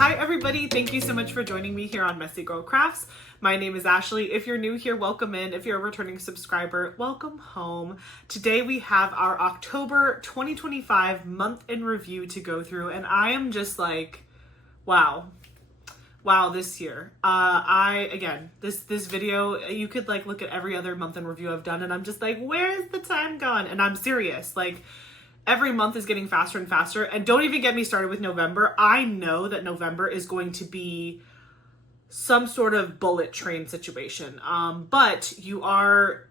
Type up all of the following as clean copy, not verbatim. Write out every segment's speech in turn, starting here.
Hi everybody, thank you so much for joining me here on Messy Girl Crafts. My name is Ashley. If you're new here, welcome in. If you're a returning subscriber, welcome home. Today we have our October 2025 month in review to go through, and I am just like, wow, this year. This video, you could like look at every other month in review I've done and I'm just like, where's the time gone? And I'm serious, like every month is getting faster and faster. And don't even get me started with November. I know that November is going to be some sort of bullet train situation. But you are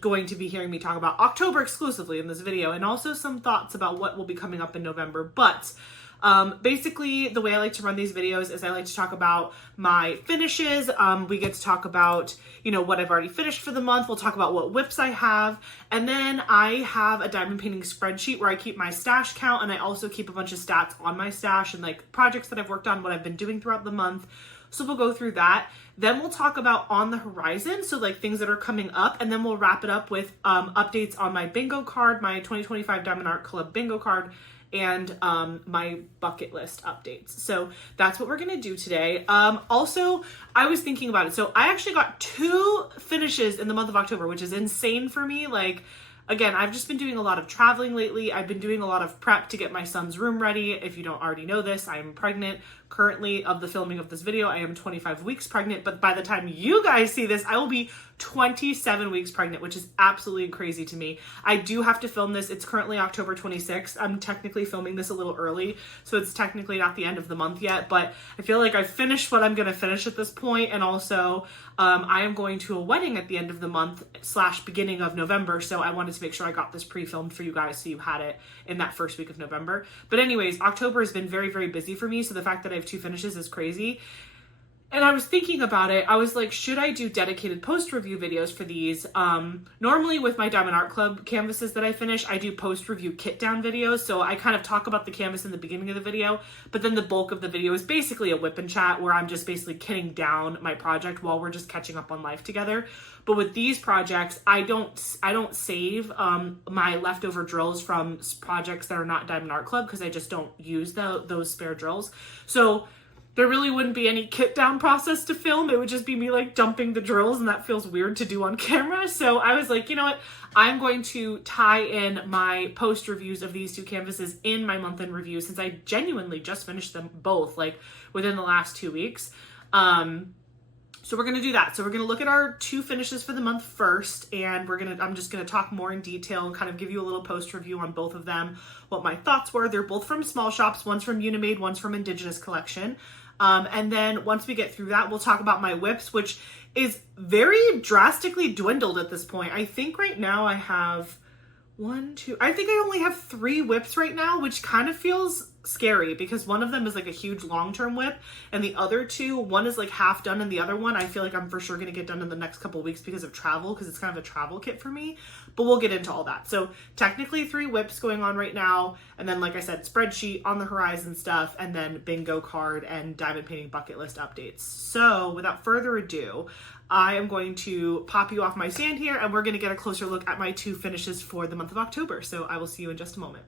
going to be hearing me talk about October exclusively in this video, and also some thoughts about what will be coming up in November. But basically the way I like to run these videos is I like to talk about my finishes. We get to talk about, you know, what I've already finished for the month. We'll talk about what whips I have. And then I have a diamond painting spreadsheet where I keep my stash count, and I also keep a bunch of stats on my stash and like projects that I've worked on, what I've been doing throughout the month. So we'll go through that. Then we'll talk about on the horizon, so like things that are coming up, and then we'll wrap it up with updates on my bingo card, my 2025 Diamond Art Club bingo card, and my bucket list updates. So that's what we're gonna do today. Also, I was thinking about it. So I actually got 2 finishes in the month of October, which is insane for me. Like, again, I've just been doing a lot of traveling lately. I've been doing a lot of prep to get my son's room ready. If you don't already know this, I am pregnant. Currently, of the filming of this video, I am 25 weeks pregnant, but by the time you guys see this, I will be 27 weeks pregnant, which is absolutely crazy to me. I do have to film this. It's currently October 26th. I'm technically filming this a little early, so it's technically not the end of the month yet, but I feel like I've finished what I'm going to finish at this point, and also I am going to a wedding at the end of the month / beginning of November, so I wanted to make sure I got this pre-filmed for you guys so you had it in that first week of November. But anyways, October has been very, very busy for me, so the fact that I have 2 finishes is crazy. And I was thinking about it. I was like, should I do dedicated post-review videos for these? Normally with my Diamond Art Club canvases that I finish, I do post-review kit down videos. So I kind of talk about the canvas in the beginning of the video, but then the bulk of the video is basically a whip and chat where I'm just basically kitting down my project while we're just catching up on life together. But with these projects, I don't save my leftover drills from projects that are not Diamond Art Club because I just don't use those spare drills. So there really wouldn't be any kit down process to film. It would just be me like dumping the drills, and that feels weird to do on camera. So I was like, you know what? I'm going to tie in my post reviews of these 2 canvases in my month in review, since I genuinely just finished them both like within the last 2 weeks. So we're going to do that. So we're going to look at our 2 finishes for the month first, and I'm just going to talk more in detail and kind of give you a little post review on both of them, what my thoughts were. They're both from small shops. One's from Munimade, one's from Indigenous Collection. And then once we get through that, we'll talk about my whips, which is very drastically dwindled at this point. I think right now I have I think I only have 3 whips right now, which kind of feels scary because one of them is like a huge long-term whip, and the other 2, one is like half done, and the other one I feel like I'm for sure going to get done in the next couple of weeks because of travel, because it's kind of a travel kit for me, but we'll get into all that. So technically 3 whips going on right now, and then like I said, spreadsheet, on the horizon stuff, and then bingo card and diamond painting bucket list updates. So without further ado, I am going to pop you off my stand here, and we're going to get a closer look at my 2 finishes for the month of October. So I will see you in just a moment.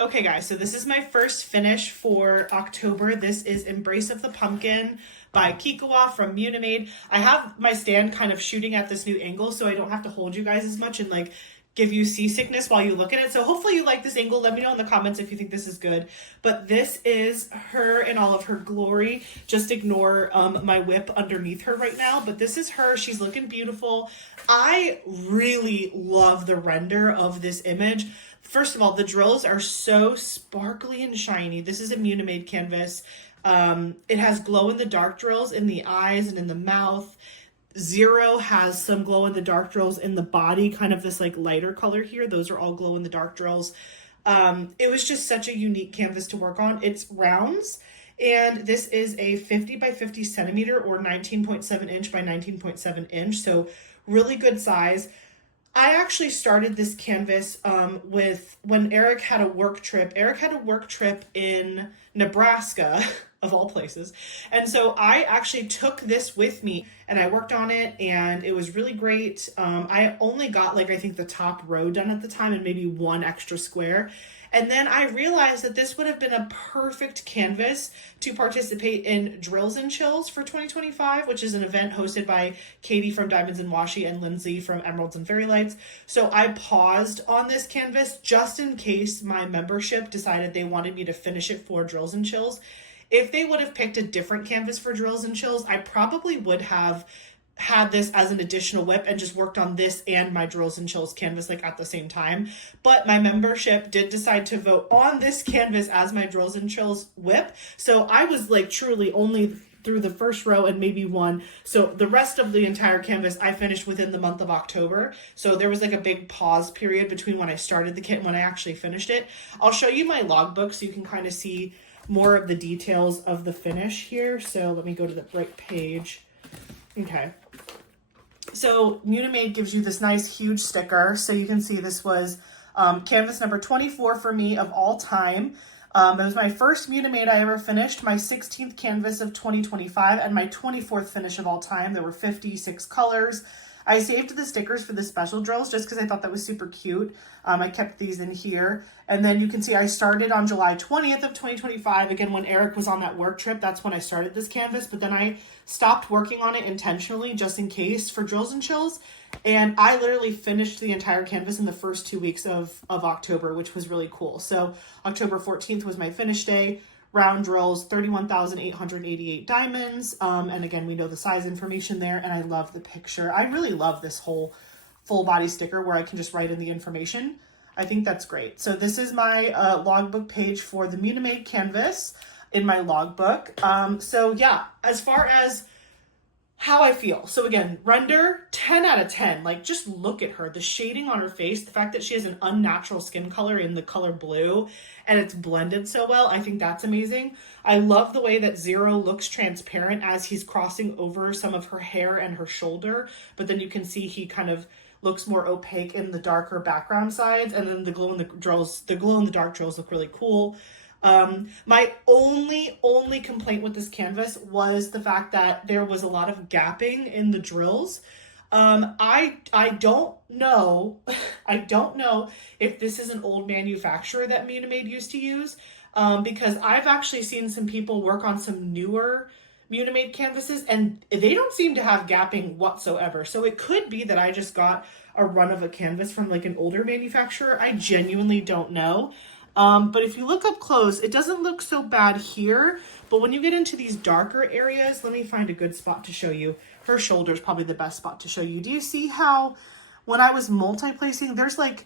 Okay guys, so this is my first finish for October. This is Embrace of the Pumpkin by Kikawa from Munimade. I have my stand kind of shooting at this new angle so I don't have to hold you guys as much and like give you seasickness while you look at it. So hopefully you like this angle. Let me know in the comments if you think this is good. But this is her in all of her glory. Just ignore my whip underneath her right now. But this is her. She's looking beautiful. I really love the render of this image. First of all, the drills are so sparkly and shiny. This is a Munimade canvas. It has glow-in-the-dark drills in the eyes and in the mouth. 0 has some glow-in-the-dark drills in the body, kind of this like lighter color here. Those are all glow-in-the-dark drills. It was just such a unique canvas to work on. It's rounds, and this is a 50 by 50 centimeter or 19.7 inch by 19.7 inch. So really good size. I actually started this canvas with when Eric had a work trip. Eric had a work trip in Nebraska, of all places. And so I actually took this with me and I worked on it, and it was really great. I only got like, I think the top row done at the time and maybe one extra square. And then I realized that this would have been a perfect canvas to participate in Drills and Chills for 2025, which is an event hosted by Katie from Diamonds and Washi and Lindsay from Emeralds and Fairy Lights. So I paused on this canvas just in case my membership decided they wanted me to finish it for Drills and Chills. If they would have picked a different canvas for Drills and Chills, I probably would have had this as an additional whip and just worked on this and my Drills and Chills canvas like at the same time. But my membership did decide to vote on this canvas as my Drills and Chills whip. So I was like truly only through the first row and maybe one. So the rest of the entire canvas I finished within the month of October. So there was like a big pause period between when I started the kit and when I actually finished it. I'll show you my logbook so you can kind of see more of the details of the finish here. So let me go to the right page. Okay. So Munimade gives you this nice huge sticker. So you can see this was canvas number 24 for me of all time. It was my first Munimade I ever finished, my 16th canvas of 2025, and my 24th finish of all time. There were 56 colors. I saved the stickers for the special drills just because I thought that was super cute. I kept these in here. And then you can see I started on July 20th of 2025. Again, when Eric was on that work trip, that's when I started this canvas. But then I stopped working on it intentionally just in case for Drills and Chills. And I literally finished the entire canvas in the first 2 weeks of October, which was really cool. So October 14th was my finish day. Round drills, 31,888 diamonds. And again, we know the size information there, and I love the picture. I really love this whole full body sticker where I can just write in the information. I think that's great. So this is my logbook page for the Munimade canvas in my logbook. So yeah, as far as how I feel. So again, render, 10 out of 10. Like, just look at her. The shading on her face, the fact that she has an unnatural skin color in the color blue, and it's blended so well, I think that's amazing. I love the way that Zero looks transparent as he's crossing over some of her hair and her shoulder, but then you can see he kind of looks more opaque in the darker background sides, and then the glow in the dark drills look really cool. My only complaint with this canvas was the fact that there was a lot of gapping in the drills. I don't know, I don't know if this is an old manufacturer that Munimade used to use, because I've actually seen some people work on some newer Munimade canvases and they don't seem to have gapping whatsoever. So it could be that I just got a run of a canvas from like an older manufacturer. I genuinely don't know. But if you look up close, it doesn't look so bad here. But when you get into these darker areas, let me find a good spot to show you. Her shoulder is probably the best spot to show you. Do you see how when I was multi-placing, there's like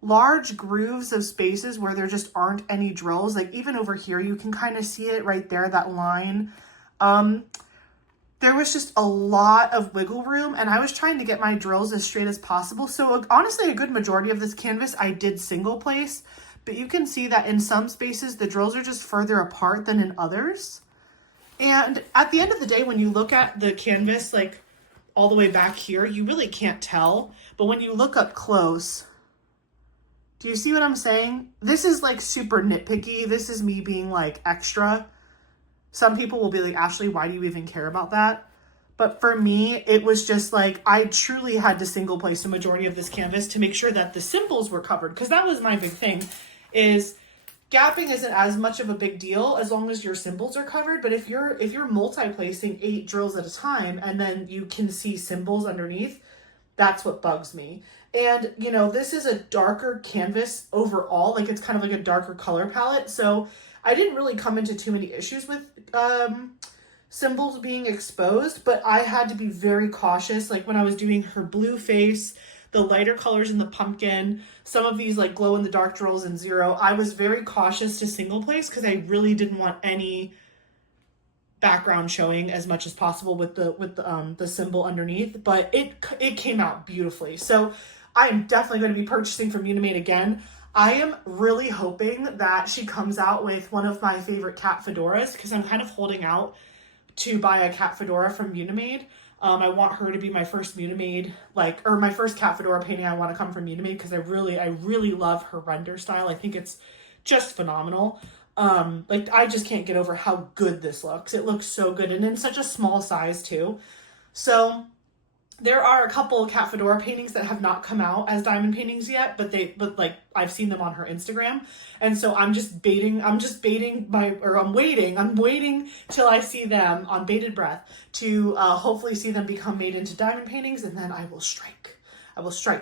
large grooves of spaces where there just aren't any drills? Like even over here, you can kind of see it right there, that line. There was just a lot of wiggle room, and I was trying to get my drills as straight as possible. So honestly, a good majority of this canvas I did single place. But you can see that in some spaces, the drills are just further apart than in others. And at the end of the day, when you look at the canvas, like all the way back here, you really can't tell. But when you look up close, do you see what I'm saying? This is like super nitpicky. This is me being like extra. Some people will be like, Ashley, why do you even care about that? But for me, it was just like, I truly had to single place the majority of this canvas to make sure that the symbols were covered. Because that was my big thing. Is gapping isn't as much of a big deal as long as your symbols are covered. But if you're multi-placing 8 drills at a time and then you can see symbols underneath, that's what bugs me. And you know, this is a darker canvas overall, like it's kind of like a darker color palette. So I didn't really come into too many issues with symbols being exposed, but I had to be very cautious. Like when I was doing her blue face, the lighter colors in the pumpkin, some of these like glow in the dark drills in Zero, I was very cautious to single place because I really didn't want any background showing as much as possible with the symbol underneath. But it came out beautifully. So I am definitely going to be purchasing from Munimade again. I am really hoping that she comes out with one of my favorite cat fedoras because I'm kind of holding out to buy a cat fedora from Munimade. I want her to be my first Munimade, or my first cat fedora painting. I want to come from Munimade because I really love her render style. I think it's just phenomenal. Like, I just can't get over how good this looks. It looks so good, and in such a small size too. So there are a couple Kat Fedora paintings that have not come out as diamond paintings yet, but like I've seen them on her Instagram. And so I'm waiting till I see them on bated breath to hopefully see them become made into diamond paintings, and then I will strike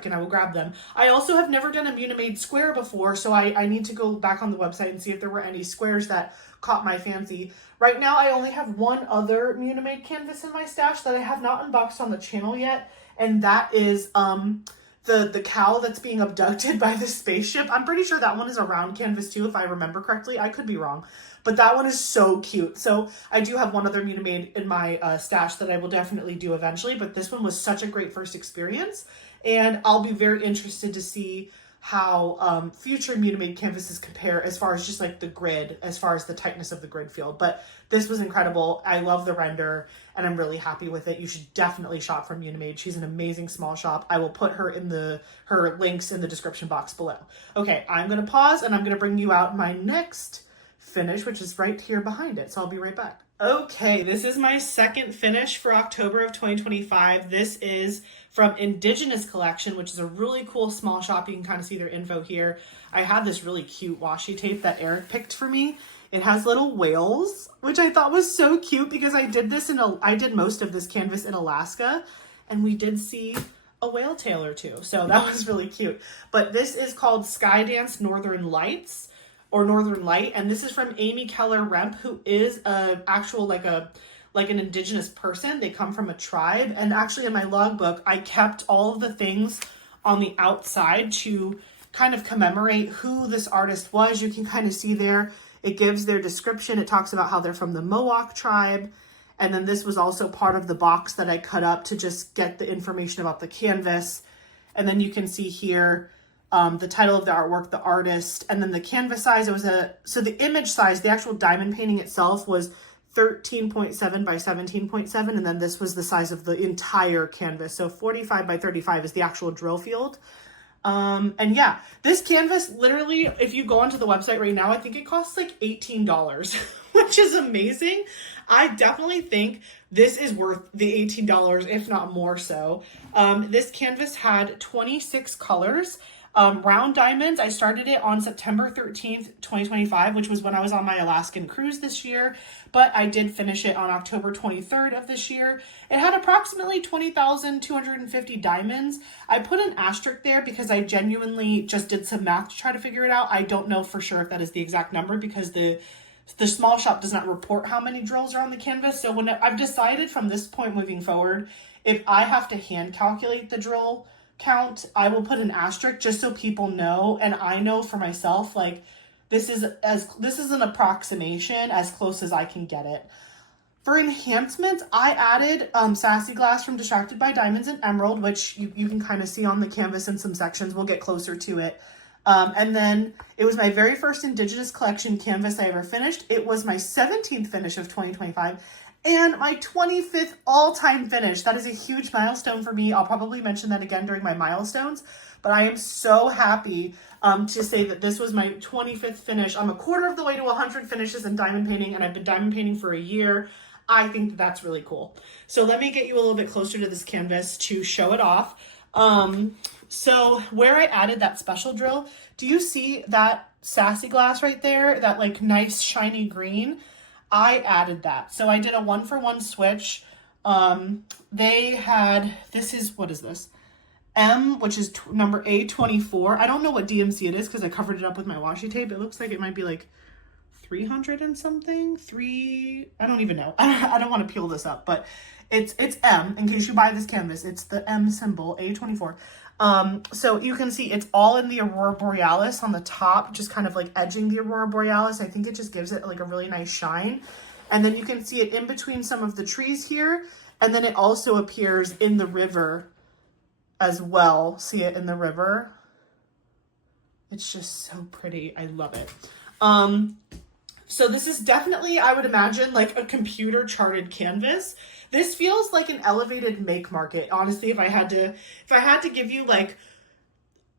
and I will grab them. I also have never done a Munimade square before, so I need to go back on the website and see if there were any squares that caught my fancy. Right now, I only have one other Munimade canvas in my stash that I have not unboxed on the channel yet, and that is the cow that's being abducted by the spaceship. I'm pretty sure that one is a round canvas too, if I remember correctly. I could be wrong, but that one is so cute. So I do have one other Munimade in my stash that I will definitely do eventually, but this one was such a great first experience, and I'll be very interested to see how future Munimade canvases compare as far as just like the grid, as far as the tightness of the grid field. But this was incredible. I love the render, and I'm really happy with it. You should definitely shop from Munimade. She's an amazing small shop. I will put her links in the description box below. Okay, I'm gonna pause and I'm gonna bring you out my next finish, which is right here behind it. So I'll be right back. Okay, this is my second finish for October of 2025. This is from Indigenous Collection, which is a really cool small shop. You can kind of see their info here. I have this really cute washi tape that Eric picked for me. It has little whales, which I thought was so cute because I did most of this canvas in Alaska, and we did see a whale tail or two. So that was really cute. But this is called Skydance Northern Lights, or Northern Light, and this is from Amy Keller Remp, who is an Indigenous person. They come from a tribe, and actually in my logbook I kept all of the things on the outside to kind of commemorate who this artist was. You can kind of see there, it gives their description. It talks about how they're from the Mohawk tribe, and then this was also part of the box that I cut up to just get the information about the canvas. And then you can see here the title of the artwork, the artist, and then the canvas size. So the image size, the actual diamond painting itself was 13.7 by 17.7, and then this was the size of the entire canvas. So 45 by 35 is the actual drill field. And yeah, this canvas, literally, if you go onto the website right now, I think it costs like $18, which is amazing. I definitely think this is worth the $18, if not more so. This canvas had 26 colors. Round diamonds, I started it on September 13th, 2025, which was when I was on my Alaskan cruise this year, but I did finish it on October 23rd of this year. It had approximately 20,250 diamonds. I put an asterisk there because I genuinely just did some math to try to figure it out. I don't know for sure if that is the exact number because the small shop does not report how many drills are on the canvas. So I've decided from this point moving forward, if I have to hand calculate the drill count, I will put an asterisk just so people know, and I know for myself, like this is an approximation as close as I can get it. For enhancements, I added Sassy Glass from Distracted by Diamonds and Emerald, which you can kind of see on the canvas in some sections. We'll get closer to it. And then it was my very first Indigenous Collection canvas I ever finished. It was my 17th finish of 2025. And my 25th all-time finish. That is a huge milestone for me. I'll probably mention that again during my milestones, but I am so happy to say that this was my 25th finish. I'm a quarter of the way to 100 finishes in diamond painting, and I've been diamond painting for a year. I think that that's really cool. So let me get you a little bit closer to this canvas to show it off. So where I added that special drill, do you see that Sassy Glass right there? That like nice shiny green? I added that. So I did a 1-for-1 switch. They had, what is this? M, which is number A24. I don't know what DMC it is because I covered it up with my washi tape. It looks like it might be like 300 and something. I don't even know. I don't want to peel this up, but it's M. In case you buy this canvas, it's the M symbol, A24. So you can see it's all in the Aurora Borealis on the top, just kind of like edging the Aurora Borealis. I think it just gives it like a really nice shine. And then you can see it in between some of the trees here. And then it also appears in the river as well. See it in the river? It's just so pretty. I love it. So this is definitely, I would imagine, like a computer charted canvas. This feels like an elevated make market. Honestly, if I had to give you like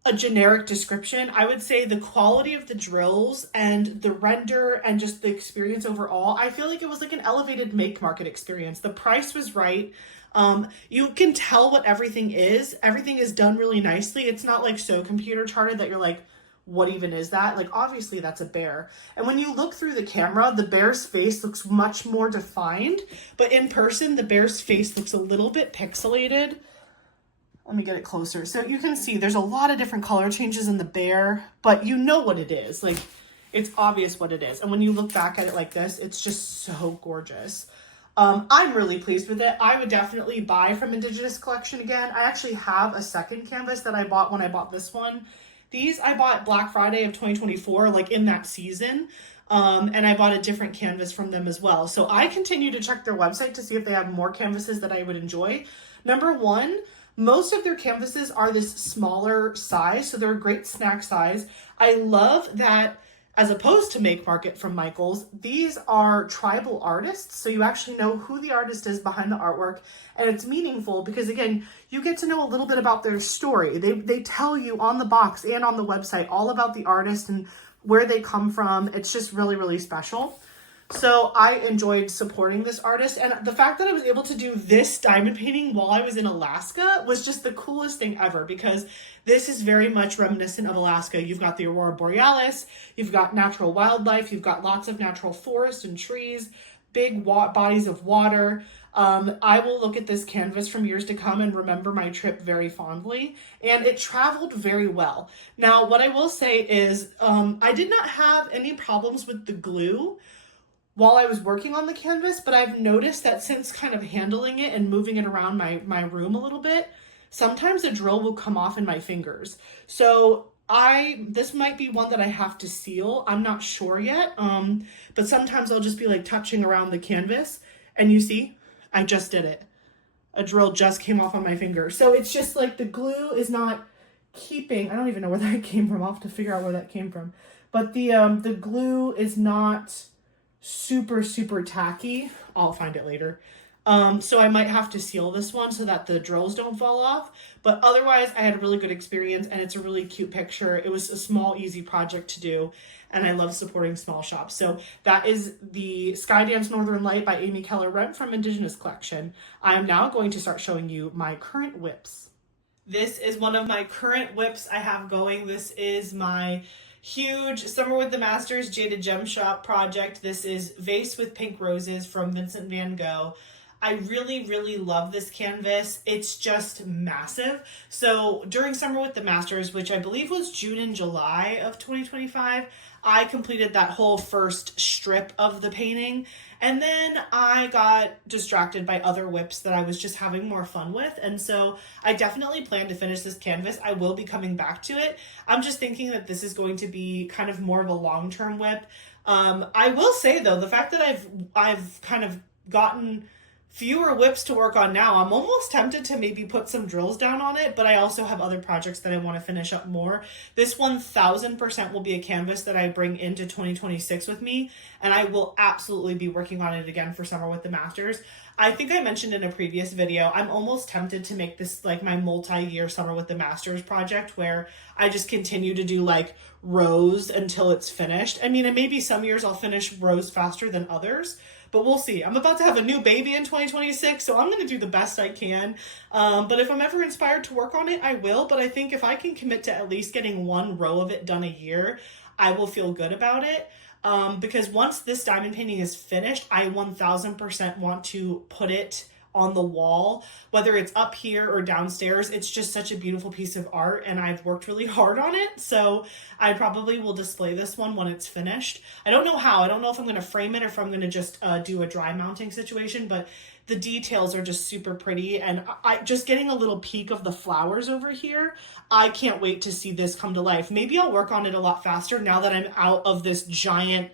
a generic description, I would say the quality of the drills and the render and just the experience overall, I feel like it was like an elevated make market experience. The price was right. You can tell what everything is. Everything is done really nicely. It's not like so computer charted that you're like, what even is that? Like, obviously that's a bear. And when you look through the camera, the bear's face looks much more defined, but in person, the bear's face looks a little bit pixelated. Let me get it closer. So you can see there's a lot of different color changes in the bear, but you know what it is. Like, it's obvious what it is. And when you look back at it like this, it's just so gorgeous. I'm really pleased with it. I would definitely buy from Indigenous Collection again. I actually have a second canvas that I bought when I bought this one. These I bought Black Friday of 2024, like in that season. And I bought a different canvas from them as well. So I continue to check their website to see if they have more canvases that I would enjoy. Number one, most of their canvases are this smaller size, so they're a great snack size. I love that, as opposed to Make Market from Michaels, these are tribal artists, so you actually know who the artist is behind the artwork, and it's meaningful because, again, you get to know a little bit about their story. They tell you on the box and on the website all about the artist and where they come from. It's just really, really special. So I enjoyed supporting this artist, and the fact that I was able to do this diamond painting while I was in Alaska was just the coolest thing ever, because this is very much reminiscent of Alaska. You've got the Aurora Borealis, you've got natural wildlife, you've got lots of natural forest and trees, big bodies of water. I will look at this canvas from years to come and remember my trip very fondly, and it traveled very well. Now, what I will say is I did not have any problems with the glue while I was working on the canvas, but I've noticed that since kind of handling it and moving it around my room a little bit, sometimes a drill will come off in my fingers. So this might be one that I have to seal. I'm not sure yet, but sometimes I'll just be like touching around the canvas, and you see, I just did it. A drill just came off on my finger. So it's just like the glue is not keeping, I don't even know where that came from. I'll have to figure out where that came from. But the glue is not super, super tacky. I'll find it later. So I might have to seal this one so that the drills don't fall off. But otherwise, I had a really good experience, and it's a really cute picture. It was a small, easy project to do, and I love supporting small shops. So that is the Skydance Northern Light by Amy Keller-Rent from Indigenous Collection. I'm now going to start showing you my current whips. This is one of my current whips I have going. This is my huge Summer with the Masters Jaded Gem Shop project. This is Vase with Pink Roses from Vincent van Gogh. I really, really love this canvas. It's just massive. So during Summer with the Masters, which I believe was June and July of 2025, I completed that whole first strip of the painting. And then I got distracted by other whips that I was just having more fun with. And so I definitely plan to finish this canvas. I will be coming back to it. I'm just thinking that this is going to be kind of more of a long-term whip. I will say though, the fact that I've kind of gotten fewer whips to work on now, I'm almost tempted to maybe put some drills down on it, but I also have other projects that I want to finish up more. This 1000% will be a canvas that I bring into 2026 with me, and I will absolutely be working on it again for Summer with the Masters. I think I mentioned in a previous video, I'm almost tempted to make this like my multi-year Summer with the Masters project, where I just continue to do like rows until it's finished. I mean, and maybe some years I'll finish rows faster than others, but we'll see. I'm about to have a new baby in 2026, so I'm going to do the best I can. But if I'm ever inspired to work on it, I will. But I think if I can commit to at least getting one row of it done a year, I will feel good about it. Because once this diamond painting is finished, I 1000% want to put it on the wall, whether it's up here or downstairs. It's just such a beautiful piece of art, and I've worked really hard on it, so I probably will display this one when it's finished. I don't know how. I don't know if I'm going to frame it or if I'm going to just do a dry mounting situation, but the details are just super pretty, and I just getting a little peek of the flowers over here. I can't wait to see this come to life. Maybe I'll work on it a lot faster now that I'm out of this giant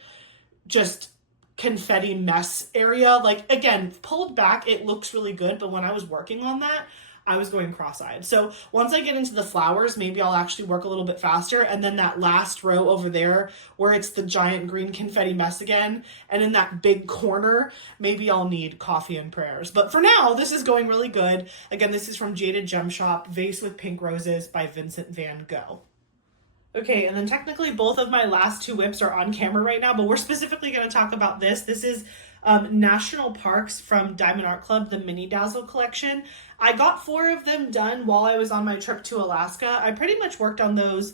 just confetti mess area. Like, again, pulled back, it looks really good, but when I was working on that, I was going cross-eyed. So once I get into the flowers, maybe I'll actually work a little bit faster. And then that last row over there where it's the giant green confetti mess again, and in that big corner, maybe I'll need coffee and prayers. But for now, this is going really good. Again, this is from Jaded Gem Shop, Vase with Pink Roses by Vincent Van Gogh. Okay, and then technically both of my last two whips are on camera right now, but we're specifically going to talk about this. This is National Parks from Diamond Art Club, the Mini Dazzle collection. I got 4 of them done while I was on my trip to Alaska. I pretty much worked on those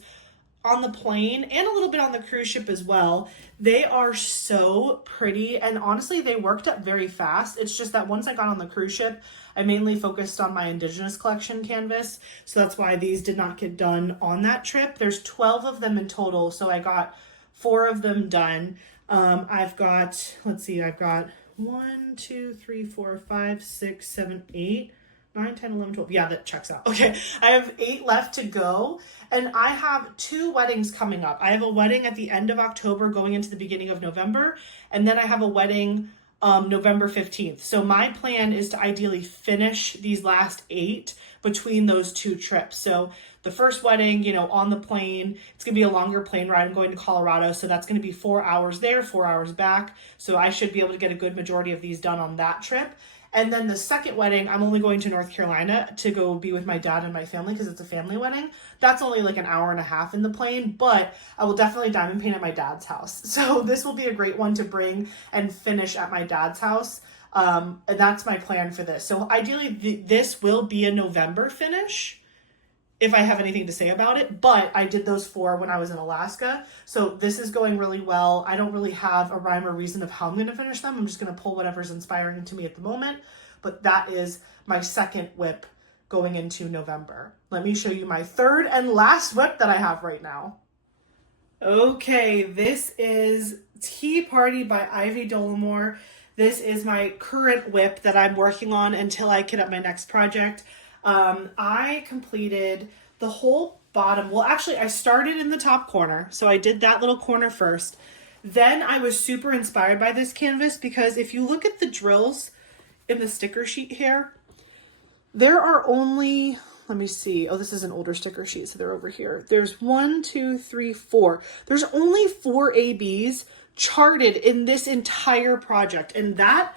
on the plane and a little bit on the cruise ship as well. They are so pretty, and honestly, they worked up very fast. It's just that once I got on the cruise ship, I mainly focused on my Indigenous Collection canvas, so that's why these did not get done on that trip. There's 12 of them in total, so I got 4 of them done. I've got, let's see, I've got 1, 2, 3, 4, 5, 6, 7, 8, 9, 10, 11, 12. Yeah, that checks out. Okay, I have 8 left to go, and I have 2 weddings coming up. I have a wedding at the end of October going into the beginning of November, and then I have a wedding November 15th. So my plan is to ideally finish these last 8 between those 2 trips. So the first wedding, you know, on the plane, it's going to be a longer plane ride. I'm going to Colorado, so that's going to be 4 hours there, 4 hours back. So I should be able to get a good majority of these done on that trip. And then the second wedding, I'm only going to North Carolina to go be with my dad and my family because it's a family wedding. That's only like an hour and a half in the plane, but I will definitely diamond paint at my dad's house. So this will be a great one to bring and finish at my dad's house. And that's my plan for this. So ideally, this will be a November finish if I have anything to say about it, but I did those 4 when I was in Alaska. So this is going really well. I don't really have a rhyme or reason of how I'm going to finish them. I'm just going to pull whatever's inspiring to me at the moment. But that is my second whip going into November. Let me show you my third and last whip that I have right now. Okay, this is Tea Party by Ivy Dollamore. This is my current whip that I'm working on until I get up my next project. I completed the whole bottom. Well, actually, I started in the top corner. So I did that little corner first. Then I was super inspired by this canvas because if you look at the drills in the sticker sheet here, there are only, let me see. Oh, this is an older sticker sheet, so they're over here. There's 1, 2, 3, 4. There's only 4 ABs charted in this entire project. And that,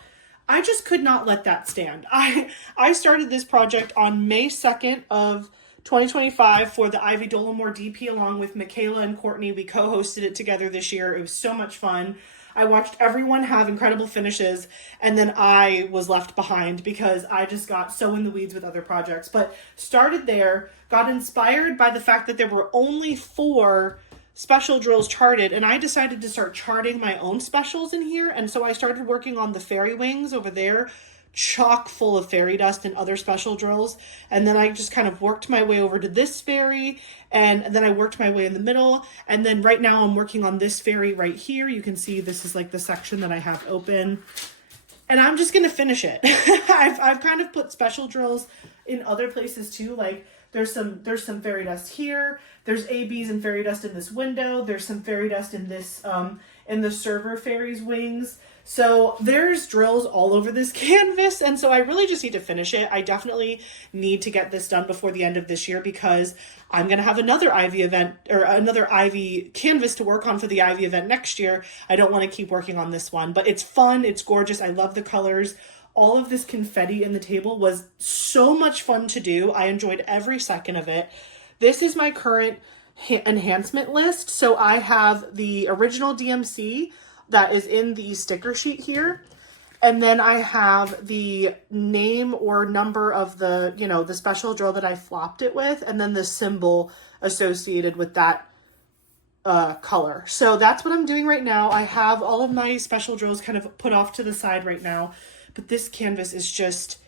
I just could not let that stand. I started this project on May 2nd of 2025 for the Ivy Dollamore DP along with Michaela and Courtney. We co-hosted it together this year. It was so much fun. I watched everyone have incredible finishes, and then I was left behind because I just got so in the weeds with other projects. But started there, got inspired by the fact that there were only 4 special drills charted, and I decided to start charting my own specials in here. And so I started working on the fairy wings over there, chock full of fairy dust and other special drills. And then I just kind of worked my way over to this fairy, and then I worked my way in the middle. And then right now I'm working on this fairy right here. You can see this is like the section that I have open, and I'm just going to finish it. I've kind of put special drills in other places too. Like there's some fairy dust here. There's ABs and fairy dust in this window. There's some fairy dust in this, in the server fairy's wings. So there's drills all over this canvas, and so I really just need to finish it. I definitely need to get this done before the end of this year because I'm going to have another Ivy event or another Ivy canvas to work on for the Ivy event next year. I don't want to keep working on this one, but it's fun. It's gorgeous. I love the colors. All of this confetti in the table was so much fun to do. I enjoyed every second of it. This is my current enhancement list. So I have the original DMC that is in the sticker sheet here. And then I have the name or number of the, you know, the special drill that I flopped it with, and then the symbol associated with that color. So that's what I'm doing right now. I have all of my special drills kind of put off to the side right now, but this canvas is just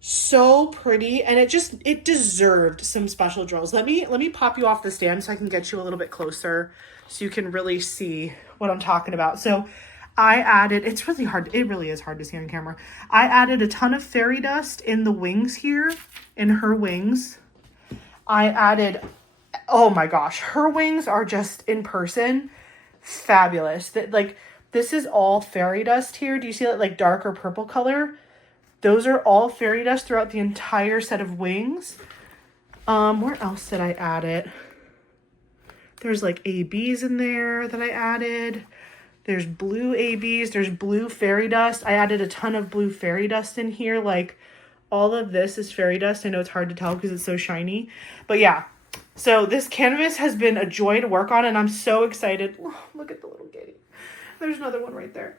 so pretty, and it deserved some special drills. Let me pop you off the stand so I can get you a little bit closer so you can really see what I'm talking about. So I added, it really is hard to see on camera. I added a ton of fairy dust in the wings here, in her wings. I added, oh my gosh, her wings are just in person fabulous. Like this is all fairy dust here. Do you see that like darker purple color? Those are all fairy dust throughout the entire set of wings. Where else did I add it? There's like ABs in there that I added. There's blue ABs. There's blue fairy dust. I added a ton of blue fairy dust in here. Like all of this is fairy dust. I know it's hard to tell because it's so shiny. But yeah, so this canvas has been a joy to work on and I'm so excited. Oh, look at the little kitty. There's another one right there.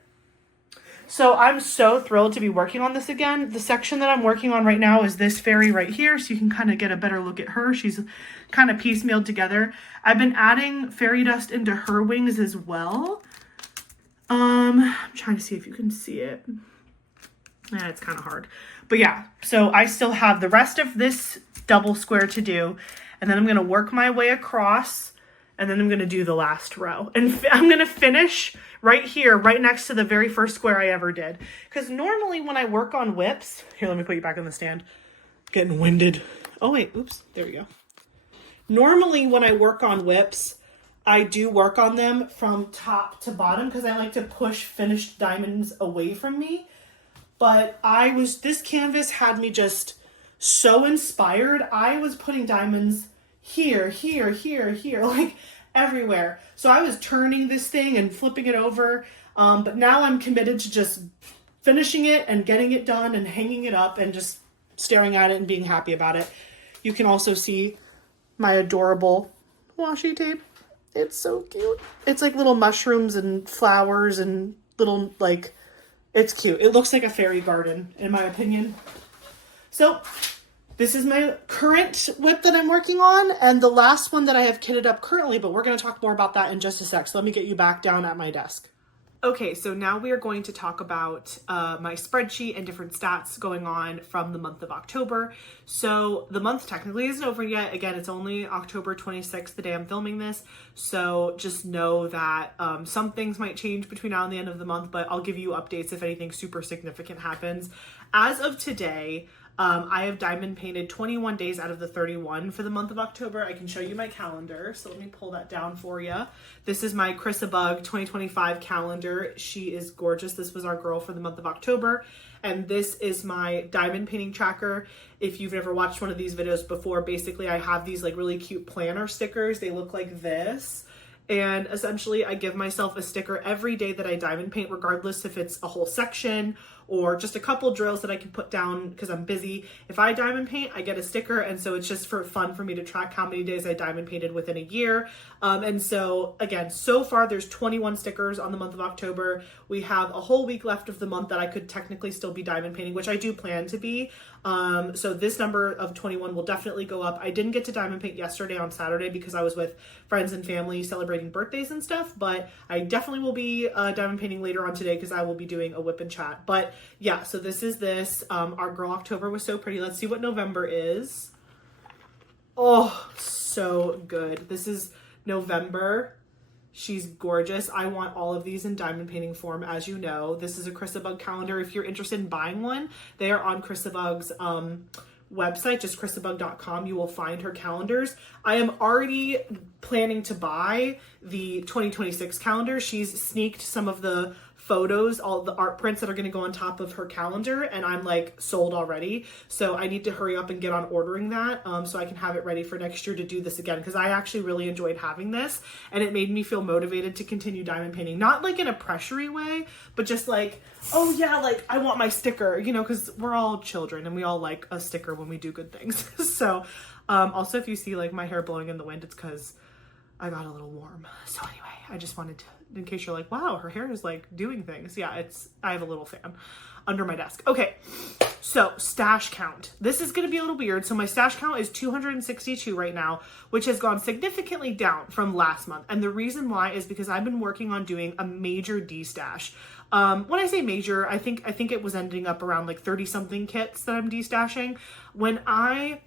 So I'm so thrilled to be working on this again. The section that I'm working on right now is this fairy right here. So you can kind of get a better look at her. She's kind of piecemealed together. I've been adding fairy dust into her wings as well. I'm trying to see if you can see it. It's kind of hard. But yeah, so I still have the rest of this double square to do. And then I'm going to work my way across. And then I'm going to do the last row. And I'm going to finish right here, right next to the very first square I ever did. Because normally when I work on whips... Here, let me put you back on the stand. Getting winded. Oh, wait. Oops. There we go. Normally when I work on whips, I do work on them from top to bottom because I like to push finished diamonds away from me. But this canvas had me just so inspired. I was putting diamonds here, here, here, here, like everywhere. So I was turning this thing and flipping it over. But now I'm committed to just finishing it and getting it done and hanging it up and just staring at it and being happy about it. You can also see my adorable washi tape. It's so cute. It's like little mushrooms and flowers and little, like, it's cute. It looks like a fairy garden, in my opinion. So this is my current whip that I'm working on and the last one that I have kitted up currently, but we're going to talk more about that in just a sec. So let me get you back down at my desk. Okay, so now we are going to talk about my spreadsheet and different stats going on from the month of October. So the month technically isn't over yet. Again, it's only October 26th, the day I'm filming this. So just know that some things might change between now and the end of the month, but I'll give you updates if anything super significant happens. As of today, I have diamond painted 21 days out of the 31 for the month of October. I can show you my calendar. So let me pull that down for you. This is my Chrisabug 2025 calendar. She is gorgeous. This was our girl for the month of October. And this is my diamond painting tracker. If you've never watched one of these videos before, basically I have these like really cute planner stickers. They look like this. And essentially I give myself a sticker every day that I diamond paint, regardless if it's a whole section or just a couple drills that I can put down because I'm busy. If I diamond paint, I get a sticker. And so it's just for fun for me to track how many days I diamond painted within a year. And so again, so far there's 21 stickers on the month of October. We have a whole week left of the month that I could technically still be diamond painting, which I do plan to be. So this number of 21 will definitely go up. I didn't get to diamond paint yesterday on Saturday because I was with friends and family celebrating birthdays and stuff, but I definitely will be diamond painting later on today because I will be doing a whip and chat. But yeah, so this is this. Our girl October was so pretty. Let's see what November is. Oh, so good. This is November. She's gorgeous. I want all of these in diamond painting form, as you know. This is a Chrisabug calendar. If you're interested in buying one, they are on Chrisabug's website, just chrisabug.com. You will find her calendars. I am already planning to buy the 2026 calendar. She's sneaked some of the photos, all the art prints that are going to go on top of her calendar, and I'm like sold already. So I need to hurry up and get on ordering that so I can have it ready for next year to do this again, because I actually really enjoyed having this and it made me feel motivated to continue diamond painting, not like in a pressury way, but just like, oh yeah, like I want my sticker, you know, because we're all children and we all like a sticker when we do good things. So also, if you see like my hair blowing in the wind, it's because I got a little warm. So anyway, I just wanted to, in case you're like, wow, her hair is like doing things. Yeah, I have a little fan under my desk. Okay, so stash count. This is going to be a little weird. So my stash count is 262 right now, which has gone significantly down from last month. And the reason why is because I've been working on doing a major destash. When I say major, I think it was ending up around like 30 something kits that I'm destashing. When I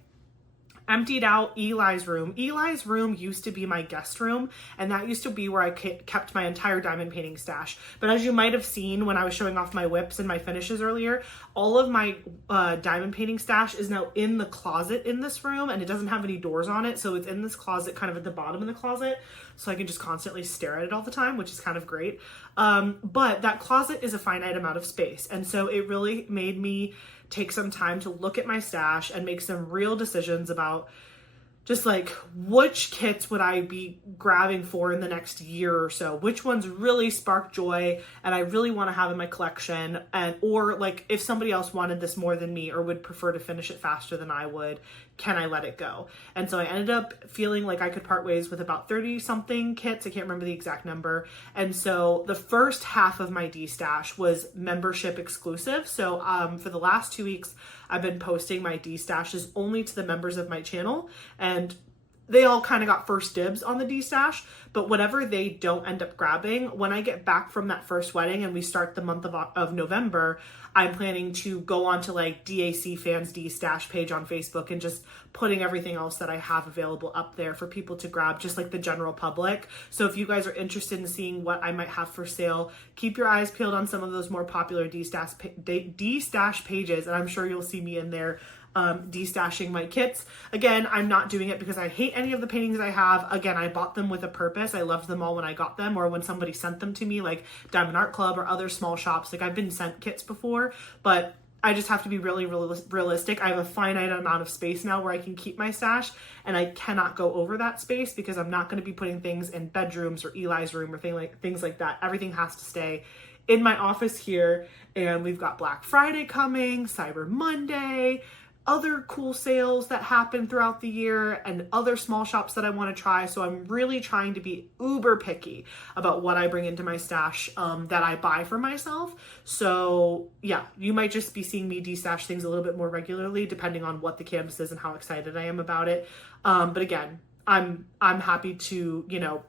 emptied out Eli's room. Eli's room used to be my guest room, and that used to be where I kept my entire diamond painting stash. But as you might have seen when I was showing off my whips and my finishes earlier, all of my diamond painting stash is now in the closet in this room, and it doesn't have any doors on it, so it's in this closet kind of at the bottom of the closet, so I can just constantly stare at it all the time, which is kind of great. But that closet is a finite amount of space, and so it really made me take some time to look at my stash and make some real decisions about just like which kits would I be grabbing for in the next year or so, which ones really spark joy and I really want to have in my collection, and or like if somebody else wanted this more than me or would prefer to finish it faster than I would, can I let it go? And so I ended up feeling like I could part ways with about 30 something kits. I can't remember the exact number. And so the first half of my D-stash was membership exclusive. So for the last 2 weeks, I've been posting my D-stashes only to the members of my channel, and they all kind of got first dibs on the D-stash, but whatever they don't end up grabbing, when I get back from that first wedding and we start the month of November, I'm planning to go on to like DAC Fans D-stash page on Facebook and just putting everything else that I have available up there for people to grab, just like the general public. So if you guys are interested in seeing what I might have for sale, keep your eyes peeled on some of those more popular D-stash pages, and I'm sure you'll see me in there de-stashing my kits. Again, I'm not doing it because I hate any of the paintings I have. Again, I bought them with a purpose. I loved them all when I got them or when somebody sent them to me, like Diamond Art Club or other small shops. Like I've been sent kits before, but I just have to be really realistic. I have a finite amount of space now where I can keep my stash, and I cannot go over that space because I'm not going to be putting things in bedrooms or Eli's room or things like that. Everything has to stay in my office here, and we've got Black Friday coming, Cyber Monday, other cool sales that happen throughout the year, and other small shops that I want to try. So I'm really trying to be uber picky about what I bring into my stash that I buy for myself. So yeah, you might just be seeing me de-stash things a little bit more regularly depending on what the canvas is and how excited I am about it. But again, I'm happy to, you know,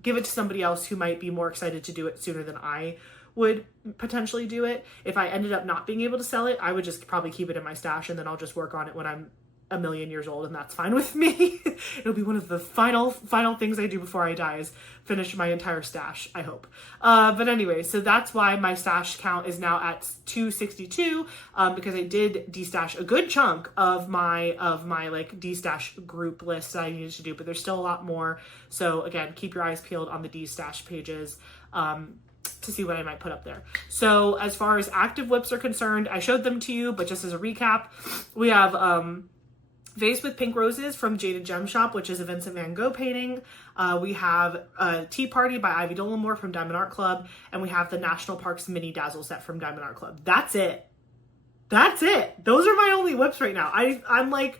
give it to somebody else who might be more excited to do it sooner than I would potentially do it. If I ended up not being able to sell it, I would just probably keep it in my stash, and then I'll just work on it when I'm a million years old, and that's fine with me. It'll be one of the final things I do before I die is finish my entire stash, I hope. But anyway, so that's why my stash count is now at 262, because I did de-stash a good chunk of my like de-stash group list that I needed to do, but there's still a lot more. So again, keep your eyes peeled on the de-stash pages to see what I might put up there. So as far as active whips are concerned, I showed them to you, but just as a recap, we have Vase with Pink Roses from Jaded Gem Shop, which is a Vincent Van Gogh painting. We have Tea Party by Ivy Dollamore from Diamond Art Club, and we have the National Parks Mini Dazzle set from Diamond Art Club. That's it. That's it. Those are my only whips right now. I'm like,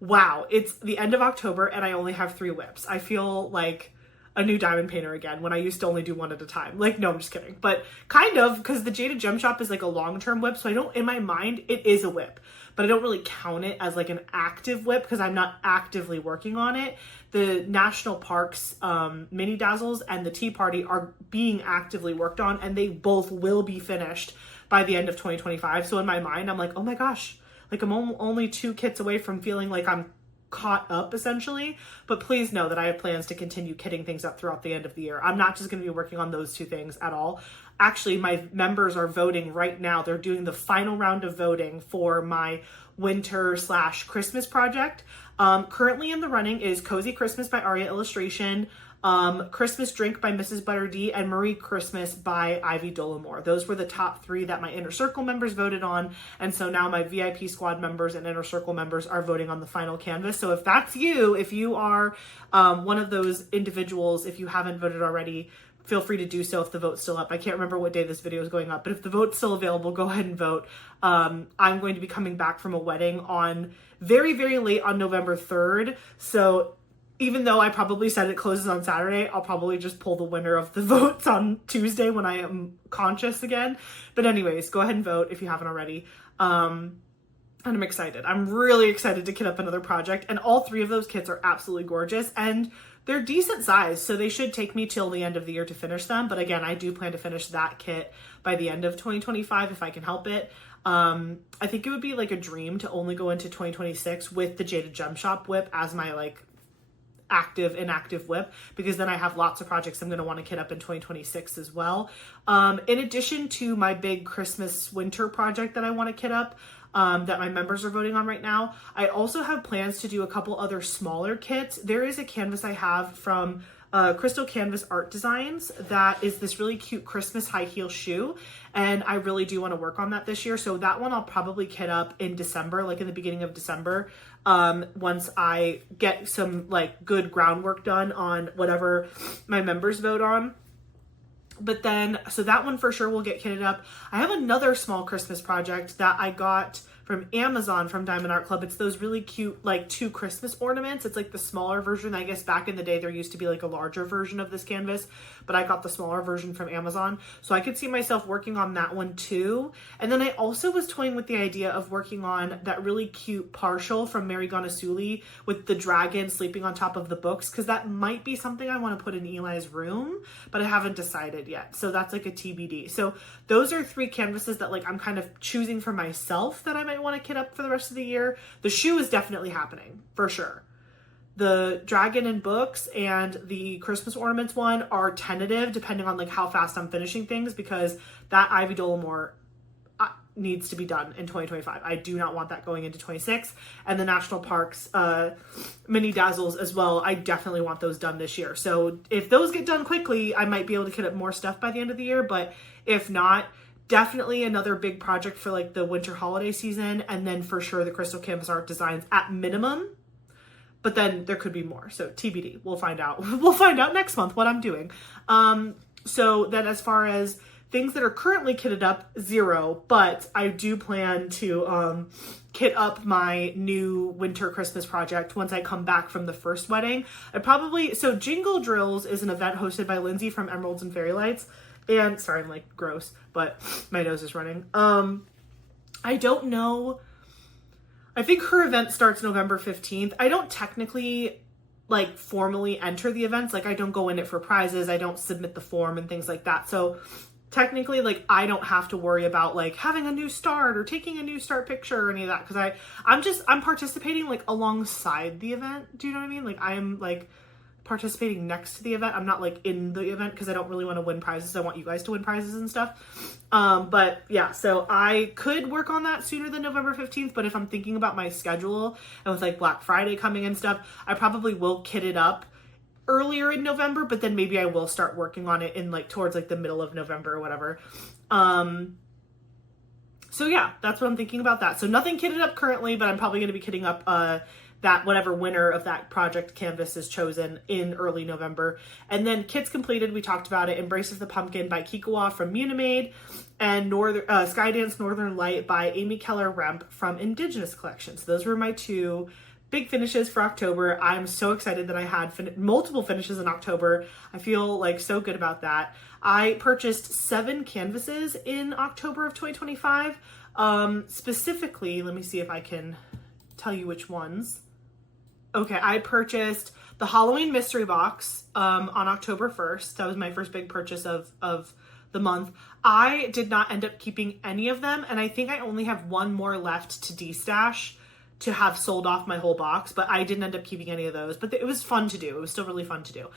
wow, it's the end of October and I only have 3 whips. I feel like a new diamond painter again when I used to only do one at a time. Like, no, I'm just kidding. But kind of, because the Jaded Gem Shop is like a long-term whip, so I don't, in my mind, it is a whip, but I don't really count it as like an active whip because I'm not actively working on it. The National Parks Mini Dazzles and the Tea Party are being actively worked on, and they both will be finished by the end of 2025. So in my mind, I'm like, oh my gosh, like I'm only 2 kits away from feeling like I'm caught up essentially. But please know that I have plans to continue kitting things up throughout the end of the year. I'm not just going to be working on those 2 things at all. Actually, my members are voting right now. They're doing the final round of voting for my winter/Christmas project. Currently in the running is Cozy Christmas by Aria Illustration, Christmas Drink by Mrs. Butter D, and Marie Christmas by Ivy Dollamore. Those were the top 3 that my Inner Circle members voted on, and so now my VIP squad members and Inner Circle members are voting on the final canvas. So if that's you, if you are one of those individuals, if you haven't voted already, feel free to do so if the vote's still up. I can't remember what day this video is going up, but if the vote's still available, go ahead and vote. I'm going to be coming back from a wedding on very, very late on November 3rd, so even though I probably said it closes on Saturday, I'll probably just pull the winner of the votes on Tuesday when I am conscious again. But anyways, go ahead and vote if you haven't already. And I'm excited. I'm really excited to kit up another project. And all 3 of those kits are absolutely gorgeous. And they're decent size, so they should take me till the end of the year to finish them. But again, I do plan to finish that kit by the end of 2025 if I can help it. I think it would be like a dream to only go into 2026 with the Jaded Gem Shop whip as my like inactive whip, because then I have lots of projects I'm going to want to kit up in 2026 as well. In addition to my big Christmas winter project that I want to kit up, that my members are voting on right now, I also have plans to do a couple other smaller kits. There is a canvas I have from Crystal Canvas Art Designs. That is this really cute Christmas high heel shoe. And I really do want to work on that this year. So that one I'll probably kit up in December, like in the beginning of December. Once I get some like good groundwork done on whatever my members vote on. But then, so that one for sure will get kitted up. I have another small Christmas project that I got from Amazon from Diamond Art Club. It's those really cute, like 2 Christmas ornaments. It's like the smaller version. I guess back in the day, there used to be like a larger version of this canvas, but I got the smaller version from Amazon. So I could see myself working on that one too. And then I also was toying with the idea of working on that really cute partial from Mary Gonasuli with the dragon sleeping on top of the books, because that might be something I want to put in Eli's room, but I haven't decided yet. So that's like a TBD. So those are 3 canvases that like I'm kind of choosing for myself that I might want to kit up for the rest of the year. The shoe is definitely happening for sure. The dragon and books and the Christmas ornaments one are tentative depending on like how fast I'm finishing things, because that Ivy Dollamore needs to be done in 2025. I do not want that going into 26. And the National Parks mini dazzles as well, I definitely want those done this year. So if those get done quickly, I might be able to kit up more stuff by the end of the year. But if not, definitely another big project for like the winter holiday season. And then for sure the Crystal Canvas Art Designs at minimum. But then there could be more. So TBD, we'll find out. We'll find out next month what I'm doing. So then as far as things that are currently kitted up, 0, but I do plan to kit up my new winter Christmas project once I come back from the first wedding. So Jingle Drills is an event hosted by Lindsay from Emeralds and Fairy Lights. And sorry, I'm like gross, but my nose is running. I don't know. I think her event starts November 15th. I don't technically like formally enter the events. Like I don't go in it for prizes. I don't submit the form and things like that. So technically, like I don't have to worry about like having a new start or taking a new start picture or any of that. Cause I'm participating like alongside the event. Do you know what I mean? Like I am like participating next to the event. I'm not like in the event because I don't really want to win prizes. I want you guys to win prizes and stuff. But yeah, so I could work on that sooner than November 15th, but if I'm thinking about my schedule and with like Black Friday coming and stuff, I probably will kit it up earlier in November, but then maybe I will start working on it in like towards like the middle of November or whatever. So yeah, that's what I'm thinking about that. So nothing kitted up currently, but I'm probably going to be kitting up that whatever winner of that project canvas is chosen in early November. And then kits completed, we talked about it, Embrace of the Pumpkin by Kikawa from Munimade, and Skydance Northern Light by Amy Keller Remp from Indigenous Collection. So those were my 2 big finishes for October. I'm so excited that I had multiple finishes in October. I feel like so good about that. I purchased 7 canvases in October of 2025. Specifically, let me see if I can tell you which ones. Okay, I purchased the Halloween mystery box on October 1st. That was my first big purchase of the month. I did not end up keeping any of them, and I think I only have 1 more left to destash to have sold off my whole box, but I didn't end up keeping any of those. But it was fun to do. It was still really fun to do.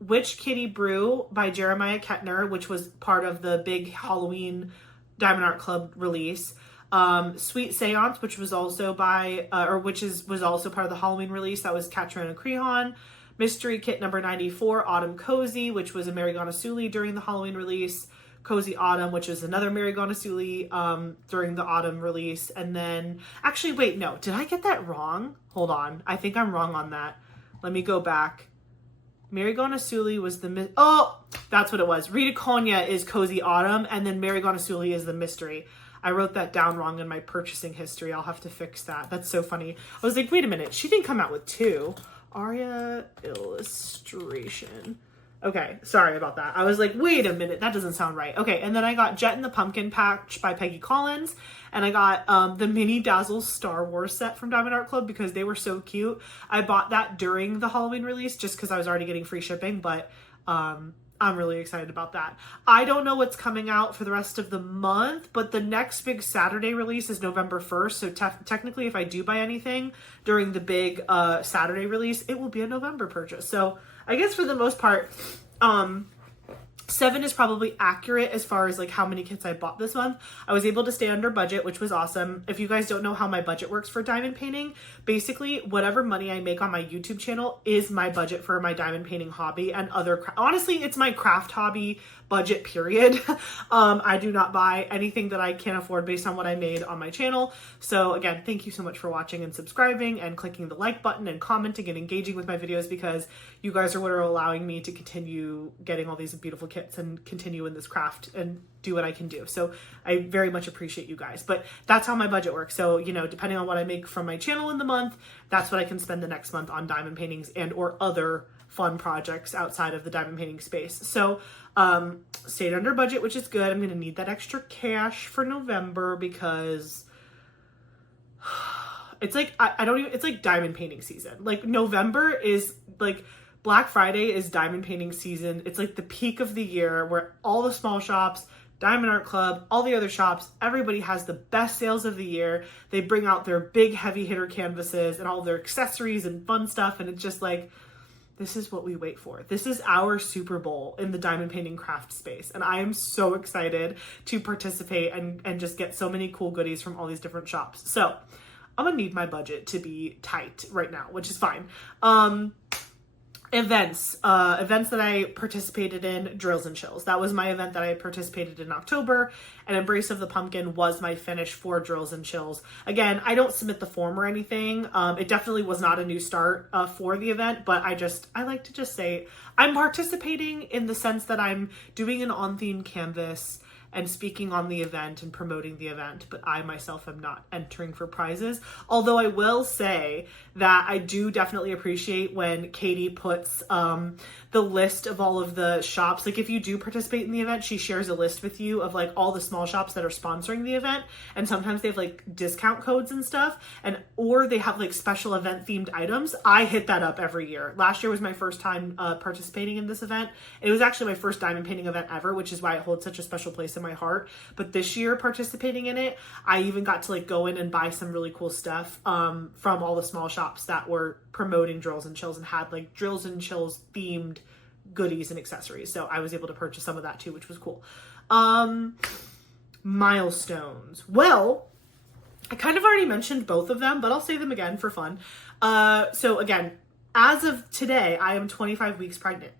Witch Kitty Brew by Jeremiah Kettner, which was part of the big Halloween Diamond Art Club release. Sweet Seance, which was also was also part of the Halloween release. That was Katrina Crehan. Mystery Kit number 94, Autumn Cozy, which was a Mary Gonasuli during the Halloween release. Cozy Autumn, which is another Mary Gonasuli during the Autumn release. And then, actually, wait, no. Did I get that wrong? Hold on. I think I'm wrong on that. Let me go back. Mary Gonasuli was that's what it was. Rita Konya is Cozy Autumn, and then Mary Gonasuli is the mystery. I wrote that down wrong in my purchasing history. I'll have to fix that. That's so funny. I was like, wait a minute. She didn't come out with 2. Aria illustration. Okay, sorry about that. I was like, wait a minute, that doesn't sound right. Okay, and then I got Jet and the Pumpkin Patch by Peggy Collins, and I got the Mini Dazzle Star Wars set from Diamond Art Club because they were so cute. I bought that during the Halloween release just because I was already getting free shipping, but I'm really excited about that. I don't know what's coming out for the rest of the month, but the next big Saturday release is November 1st, so technically if I do buy anything during the big Saturday release, it will be a November purchase. So I guess for the most part, 7 is probably accurate as far as like how many kits I bought this month. I was able to stay under budget, which was awesome. If you guys don't know how my budget works for diamond painting, basically whatever money I make on my YouTube channel is my budget for my diamond painting hobby and honestly, it's my craft hobby budget, period. I do not buy anything that I can't afford based on what I made on my channel. So again, thank you so much for watching and subscribing and clicking the like button and commenting and engaging with my videos, because you guys are what are allowing me to continue getting all these beautiful kits and continue in this craft and do what I can do. So I very much appreciate you guys, but that's how my budget works. So, you know, depending on what I make from my channel in the month, that's what I can spend the next month on diamond paintings and or other fun projects outside of the diamond painting space. So stayed under budget, which is good. I'm going to need that extra cash for November because it's like, it's like diamond painting season. Like November is like Black Friday is diamond painting season. It's like the peak of the year where all the small shops, Diamond Art Club, all the other shops, everybody has the best sales of the year. They bring out their big heavy hitter canvases and all their accessories and fun stuff. And it's just like, this is what we wait for. This is our Super Bowl in the diamond painting craft space. And I am so excited to participate and just get so many cool goodies from all these different shops. So I'm gonna need my budget to be tight right now, which is fine. Events that I participated in, Drills and Chills. That was my event that I participated in October, and Embrace of the Pumpkin was my finish for Drills and Chills. Again, I don't submit the form or anything. It definitely was not a new start for the event, but I like to just say I'm participating in the sense that I'm doing an on-theme canvas and speaking on the event and promoting the event, but I myself am not entering for prizes. Although I will say that I do definitely appreciate when Katie puts the list of all of the shops. Like if you do participate in the event, she shares a list with you of like all the small shops that are sponsoring the event. And sometimes they have like discount codes and stuff, or they have like special event themed items. I hit that up every year. Last year was my first time participating in this event. It was actually my first diamond painting event ever, which is why it holds such a special place in my heart. But this year participating in it, I even got to like go in and buy some really cool stuff from all the small shops that were promoting Drills and Chills and had like Drills and Chills themed goodies and accessories. So I was able to purchase some of that too, which was cool. Milestones. Well, I kind of already mentioned both of them, but I'll say them again for fun. So again, as of today, I am 25 weeks pregnant,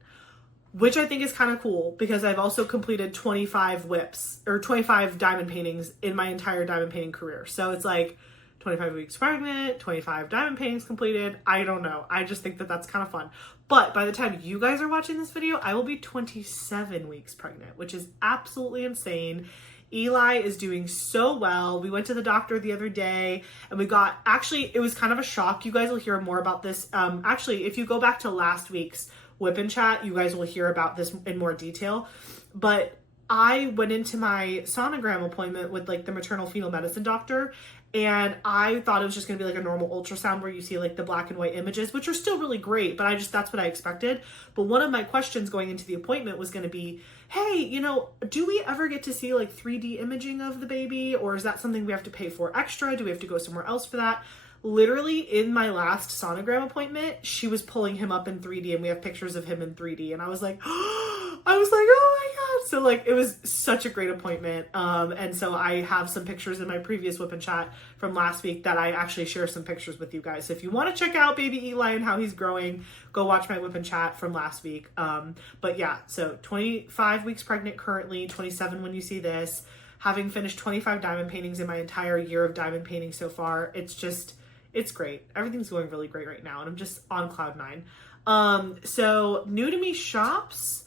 which I think is kind of cool because I've also completed 25 whips or 25 diamond paintings in my entire diamond painting career. So it's like 25 weeks pregnant, 25 diamond paintings completed. I don't know. I just think that that's kind of fun. But by the time you guys are watching this video, I will be 27 weeks pregnant, which is absolutely insane. Eli is doing so well. We went to the doctor the other day and actually, it was kind of a shock. You guys will hear more about this. Actually, if you go back to last week's Whip and Chat, you guys will hear about this in more detail. But I went into my sonogram appointment with like the maternal fetal medicine doctor, and I thought it was just going to be like a normal ultrasound where you see like the black and white images, which are still really great, but that's what I expected. But one of my questions going into the appointment was going to be, hey, do we ever get to see like 3D imaging of the baby, or is that something we have to pay for extra? Do we have to go somewhere else for that? Literally in my last sonogram appointment, she was pulling him up in 3D and we have pictures of him in 3D. And I was like, oh my God. So like, it was such a great appointment. And so I have some pictures in my previous Whip and Chat from last week that I actually share some pictures with you guys. So if you want to check out baby Eli and how he's growing, go watch my Whip and Chat from last week. But yeah, so 25 weeks pregnant currently, 27 when you see this, having finished 25 diamond paintings in my entire year of diamond painting so far. It's great. Everything's going really great right now, and I'm just on cloud nine. So new to me shops,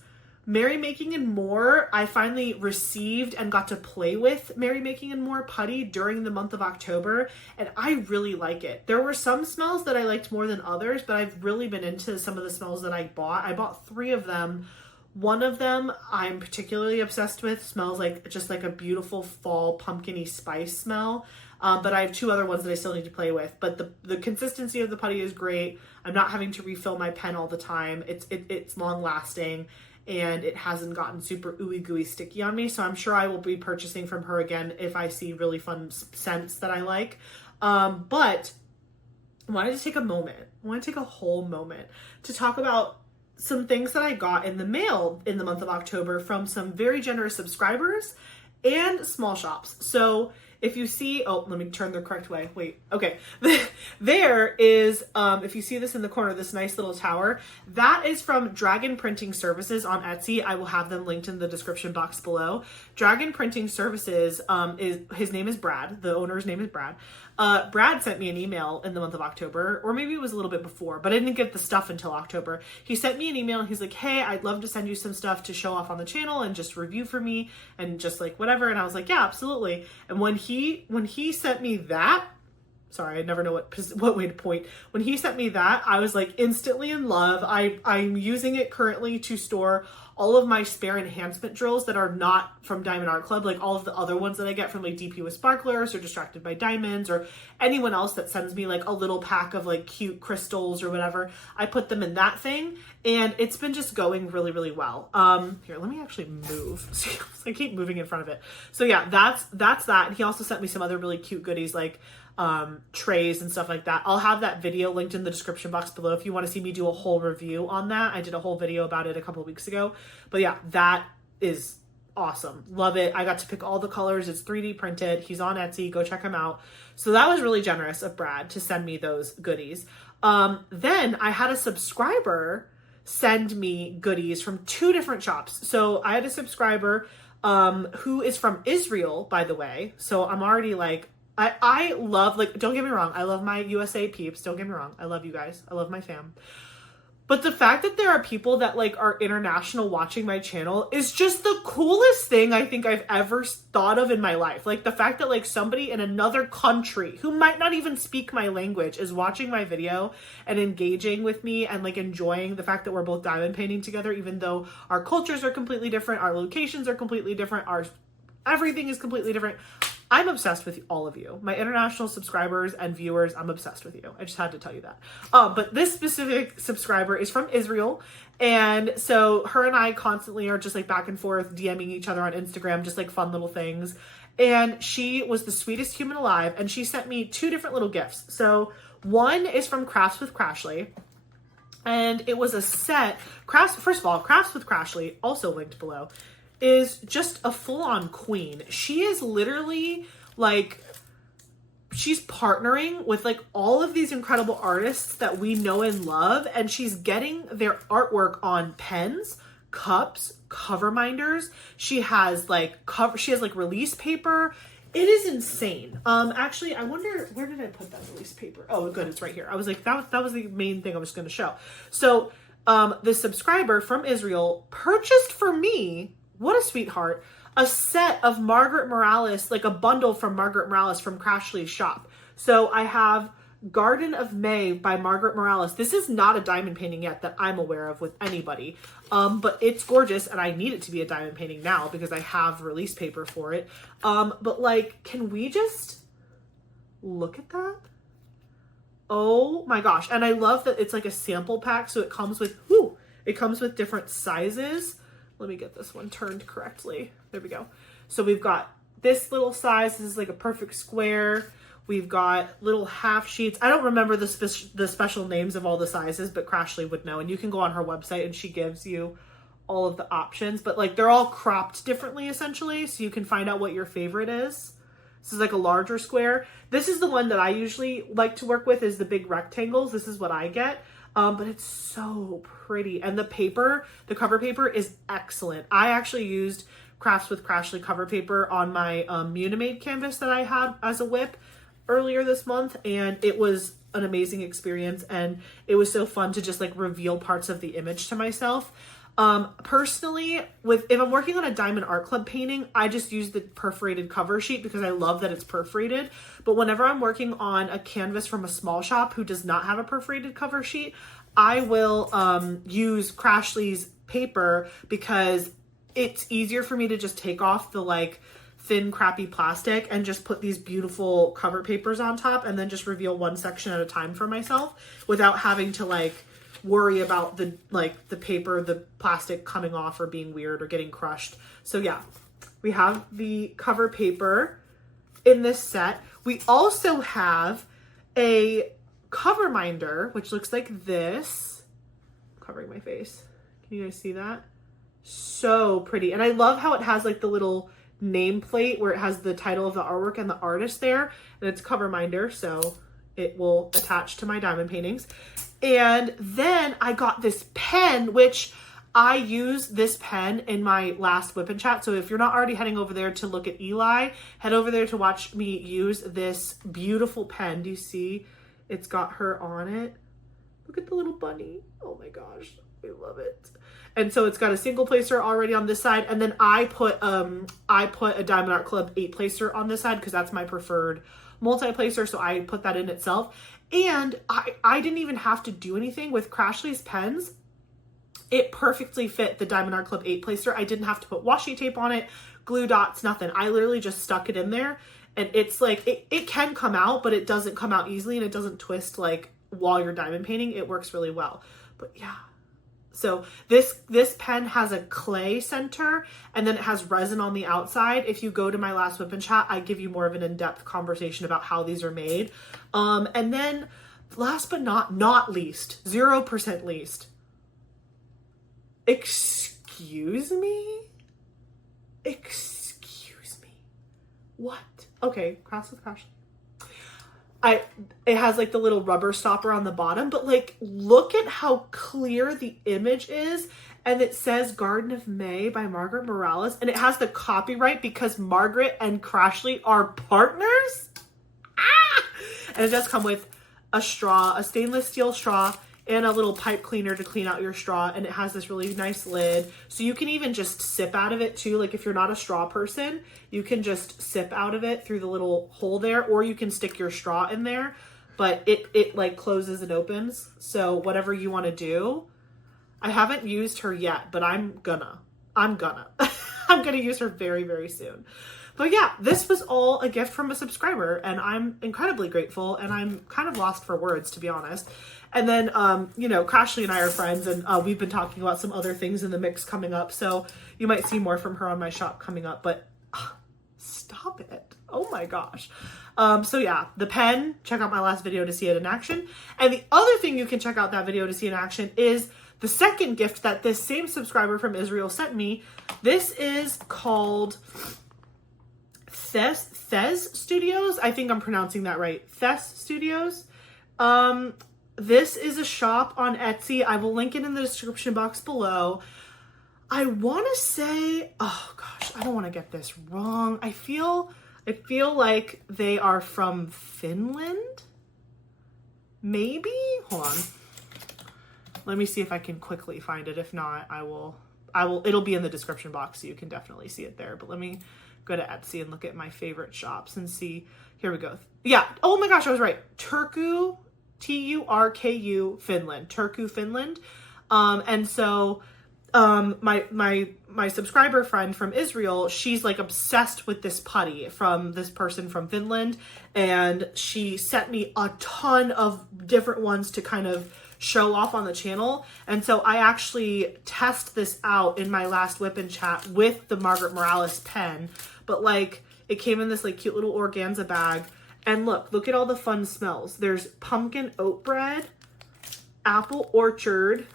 Merrymaking and More. I finally received and got to play with Merrymaking and More putty during the month of October, and I really like it. There were some smells that I liked more than others, but I've really been into some of the smells that I bought. I bought 3 of them. One of them I'm particularly obsessed with. Smells like just like a beautiful fall pumpkin-y spice smell. But I have 2 other ones that I still need to play with. But the consistency of the putty is great. I'm not having to refill my pen all the time. It's long lasting, and it hasn't gotten super ooey gooey sticky on me. So I'm sure I will be purchasing from her again if I see really fun scents that I like. But I wanted to take a whole moment to talk about some things that I got in the mail in the month of October from some very generous subscribers and small shops. So if you see, oh, let me turn the correct way. Wait, okay. There is, if you see this in the corner, this nice little tower, that is from Dragon Printing Services on Etsy. I will have them linked in the description box below. Dragon Printing Services, his name is Brad. The owner's name is Brad. Brad sent me an email in the month of October, or maybe it was a little bit before, but I didn't get the stuff until October. He sent me an email and he's like, hey, I'd love to send you some stuff to show off on the channel and just review for me and just like whatever. And I was like, yeah, absolutely. And when he sent me that, sorry, I never know what way to point. When he sent me that, I was like instantly in love. I'm using it currently to store all of my spare enhancement drills that are not from Diamond Art Club, like all of the other ones that I get from like DP with Sparklers or Distracted by Diamonds or anyone else that sends me like a little pack of like cute crystals or whatever. I put them in that thing and it's been just going really, really well. Here, let me actually move. I keep moving in front of it. So yeah, that's that. And he also sent me some other really cute goodies like trays and stuff like that. I'll have that video linked in the description box below if you want to see me do a whole review on that. I did a whole video about it a couple of weeks ago, but yeah, that is awesome. Love it. I got to pick all the colors. It's 3D printed. He's on Etsy. Go check him out. So that was really generous of Brad to send me those goodies. Then I had a subscriber send me goodies from 2 different shops. So I had a subscriber who is from Israel, by the way. So I'm already like, I love, like, don't get me wrong, I love my USA peeps, don't get me wrong, I love you guys, I love my fam. But the fact that there are people that, like, are international watching my channel is just the coolest thing I think I've ever thought of in my life. Like, the fact that, like, somebody in another country who might not even speak my language is watching my video and engaging with me and, like, enjoying the fact that we're both diamond painting together, even though our cultures are completely different, our locations are completely different, everything is completely different. I'm obsessed with all of you. My international subscribers and viewers, I'm obsessed with you. I just had to tell you that. But this specific subscriber is from Israel. And so her and I constantly are just like back and forth, DMing each other on Instagram, just like fun little things. And she was the sweetest human alive. And she sent me 2 different little gifts. So one is from Crafts with Crashley. And it was a set. First of all, Crafts with Crashley, also linked below, is just a full-on queen. She is literally like, she's partnering with like all of these incredible artists that we know and love, and she's getting their artwork on pens, cups, cover minders. She has like release paper. It is insane. Actually, I wonder, where did I put that release paper? Oh, good, it's right here. I was like, that was the main thing I was going to show. So the subscriber from Israel purchased for me, what a sweetheart, a set of Margaret Morales, like a bundle from Margaret Morales from Crashley's shop. So I have Garden of May by Margaret Morales. This is not a diamond painting yet that I'm aware of with anybody, but it's gorgeous and I need it to be a diamond painting now because I have release paper for it. But like, can we just look at that? Oh my gosh. And I love that it's like a sample pack. So it comes with, it comes with different sizes. Let me get this one turned correctly. There we go. So we've got this little size. This is like a perfect square. We've got little half sheets. I don't remember the special names of all the sizes, but Crashley would know. And you can go on her website and she gives you all of the options. But like they're all cropped differently essentially. So you can find out what your favorite is. This is like a larger square. This is the one that I usually like to work with, is the big rectangles. This is what I get. But it's so pretty. And the paper, the cover paper is excellent. I actually used Crafts with Crashley cover paper on my Munimade canvas that I had as a whip earlier this month. And it was an amazing experience. And it was so fun to just like reveal parts of the image to myself. Personally, if I'm working on a Diamond Art Club painting, I just use the perforated cover sheet because I love that it's perforated. But whenever I'm working on a canvas from a small shop who does not have a perforated cover sheet, I will use Crashley's paper because it's easier for me to just take off the like thin crappy plastic and just put these beautiful cover papers on top and then just reveal one section at a time for myself without having to like worry about the paper, the plastic coming off or being weird or getting crushed. So yeah, we have the cover paper in this set. We also have a cover minder, which looks like this. I'm covering my face. Can you guys see that? So pretty. And I love how it has like the little nameplate where it has the title of the artwork and the artist there, and it's cover minder, so it will attach to my diamond paintings. And then I got this pen, which I use this pen in my last whip and chat. So if you're not already heading over there to look at Eli, head over there to watch me use this beautiful pen. Do you see? It's got her on it. Look at the little bunny. Oh my gosh, I love it. And so it's got a single placer already on this side, and then I put a Diamond Art Club 8 placer on this side because that's my preferred multi-placer, so I put that in itself. And I didn't even have to do anything with Crashley's pens. It perfectly fit the Diamond Art Club 8 placer. I didn't have to put washi tape on it, glue dots, nothing. I literally just stuck it in there, and it's like, it can come out, but it doesn't come out easily, and it doesn't twist like while you're diamond painting. It works really well. But yeah. So this pen has a clay center, and then it has resin on the outside. If you go to my last whip and chat, I give you more of an in-depth conversation about how these are made. And then last but not least, 0% least. Excuse me? Excuse me. What? Okay, Crafts with Crashley. It has like the little rubber stopper on the bottom, but like, look at how clear the image is. And it says Garden of May by Margaret Morales, and it has the copyright because Margaret and Crashley are partners. Ah! And it does come with a straw, a stainless steel straw, and a little pipe cleaner to clean out your straw. And it has this really nice lid. So you can even just sip out of it too. Like if you're not a straw person, you can just sip out of it through the little hole there, or you can stick your straw in there, but it like closes and opens. So whatever you want to do. I haven't used her yet, but I'm gonna I'm gonna use her very, very soon. But yeah, this was all a gift from a subscriber, and I'm incredibly grateful, and I'm kind of lost for words, to be honest. And then, you know, Crashley and I are friends, and we've been talking about some other things in the mix coming up, so you might see more from her on my shop coming up, but stop it. Oh my gosh. So yeah, the pen, check out my last video to see it in action. And the other thing you can check out that video to see in action is the second gift that this same subscriber from Israel sent me. This is called Thez Studios. I think I'm pronouncing that right. Thez Studios. This is a shop on Etsy. I will link it in the description box below. I want to say, oh gosh, I don't want to get this wrong. I feel like they are from Finland. Maybe? Hold on. Let me see if I can quickly find it. If not, I will, it'll be in the description box, so you can definitely see it there. But let me go to Etsy and look at my favorite shops and see. Here we go. Yeah. Oh my gosh, I was right. Turku, Turku, Finland. Turku, Finland. And so my subscriber friend from Israel, she's like obsessed with this putty from this person from Finland, and she sent me a ton of different ones to kind of show off on the channel. And so I actually test this out in my last whip and chat with the Margaret Morales pen, but like it came in this like cute little organza bag. And look at all the fun smells. There's pumpkin oat bread, apple orchard,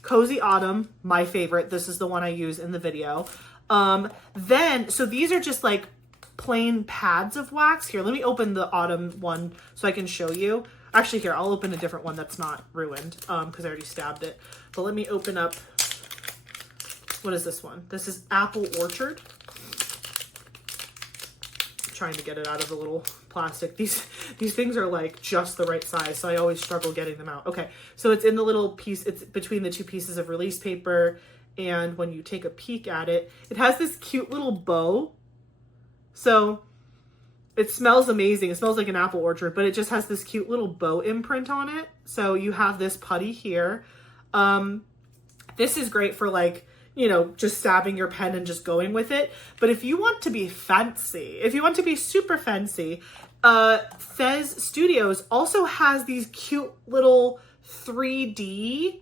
cozy autumn, my favorite. This is the one I use in the video. So these are just like plain pads of wax. Here, let me open the autumn one so I can show you. Actually, here, I'll open a different one that's not ruined because I already stabbed it. But let me open up, what is this one? This is apple orchard. I'm trying to get it out of the little plastic. These things are like just the right size, so I always struggle getting them out. Okay, so it's in the little piece, it's between the two pieces of release paper, and when you take a peek at it, it has this cute little bow. So it smells amazing. It smells like an apple orchard, but it just has this cute little bow imprint on it. So you have this putty here. This is great for like, you know, just stabbing your pen and just going with it. But if you want to be fancy, if you want to be super fancy, Thez Studios also has these cute little 3D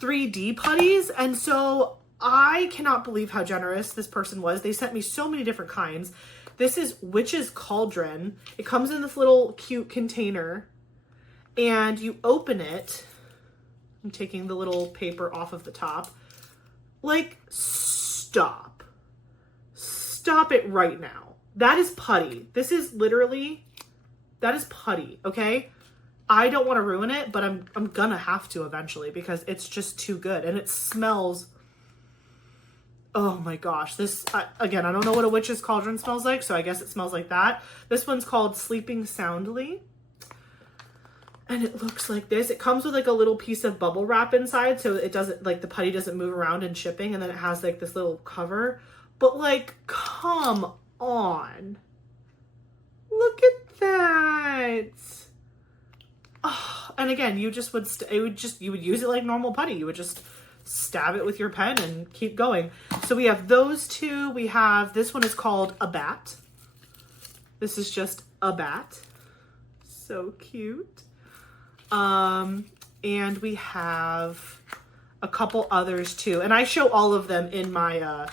putties. And so I cannot believe how generous this person was. They sent me so many different kinds. This is Witch's Cauldron. It comes in this little cute container, and you open it. I'm taking the little paper off of the top. Like, stop. Stop it right now. That is putty. This is literally, that is putty, okay? I don't want to ruin it, but I'm gonna have to eventually because it's just too good. And it smells, oh my gosh. This, again, I don't know what a witch's cauldron smells like, so I guess it smells like that. This one's called Sleeping Soundly. And it looks like this. It comes with like a little piece of bubble wrap inside, so it doesn't, like the putty doesn't move around in shipping, and then it has like this little cover. But like, come on. Look at that. Oh, and again, you just would, you would use it like normal putty. You would just stab it with your pen and keep going. So we have those two. We have, this one is called A Bat. This is just a bat. So cute. And we have a couple others too. And I show all of them in my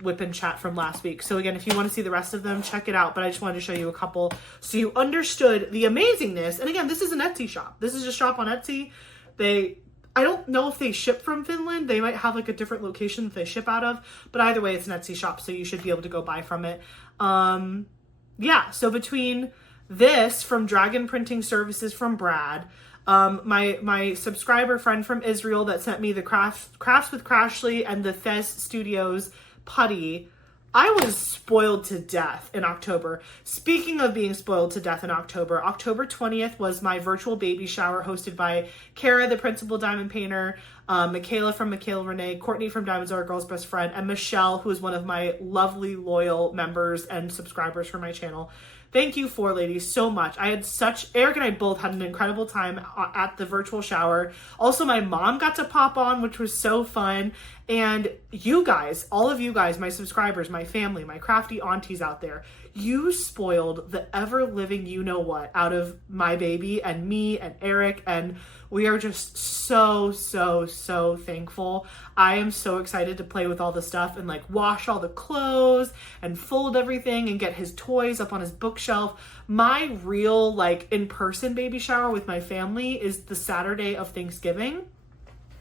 whip and chat from last week. So again, if you want to see the rest of them, check it out. But I just wanted to show you a couple so you understood the amazingness. And again, this is an Etsy shop. This is a shop on Etsy. I don't know if they ship from Finland. They might have like a different location that they ship out of. But either way, it's an Etsy shop, so you should be able to go buy from it. Yeah, so between this from Dragon Printing Services from Brad, my subscriber friend from Israel that sent me the Crafts with Crashley and the Thes Studios putty, I was spoiled to death in October. Speaking of being spoiled to death in October, October 20th was my virtual baby shower hosted by Kara, the principal diamond painter, Michaela from Michaela Renee, Courtney from Diamonds Are a Girl's Best Friend, and Michelle, who is one of my lovely, loyal members and subscribers for my channel. Thank you four ladies so much. Eric and I both had an incredible time at the virtual shower. Also, my mom got to pop on, which was so fun. And you guys, all of you guys, my subscribers, my family, my crafty aunties out there, you spoiled the ever-living you-know-what out of my baby and me and Eric, and we are just so, so, so thankful. I am so excited to play with all the stuff and like wash all the clothes and fold everything and get his toys up on his bookshelf. My real like in-person baby shower with my family is the Saturday of Thanksgiving.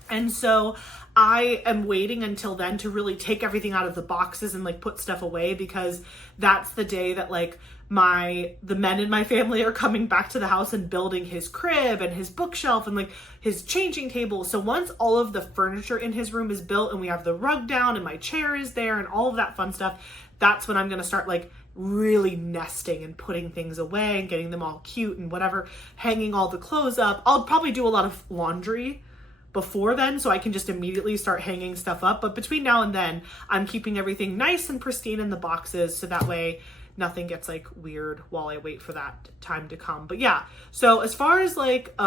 And so I am waiting until then to really take everything out of the boxes and like put stuff away, because that's the day that like the men in my family are coming back to the house and building his crib and his bookshelf and like his changing table. So once all of the furniture in his room is built and we have the rug down and my chair is there and all of that fun stuff, that's when I'm going to start like really nesting and putting things away and getting them all cute and whatever, hanging all the clothes up. I'll probably do a lot of laundry before then, so I can just immediately start hanging stuff up. But between now and then, I'm keeping everything nice and pristine in the boxes, so that way nothing gets like weird while I wait for that time to come. But yeah, so as far as like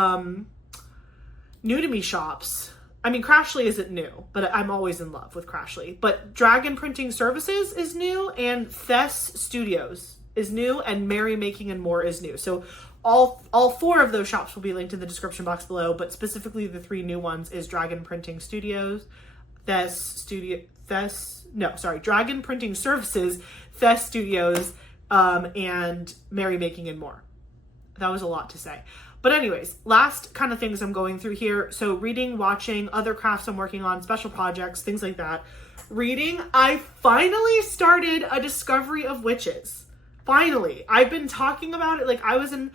new to me shops, I mean, Crashley isn't new, but I'm always in love with Crashley. But Dragon Printing Services is new, and Thes Studios is new, and Merry Making and More is new. So all four of those shops will be linked in the description box below, but specifically the three new ones is Dragon Printing Studios, Dragon Printing Services, Thes Studios, and Merry Making and More. That was a lot to say. But anyways, last kind of things I'm going through here. So reading, watching, other crafts I'm working on, special projects, things like that. Reading, I finally started A Discovery of Witches. Finally. I've been talking about it. Like I don't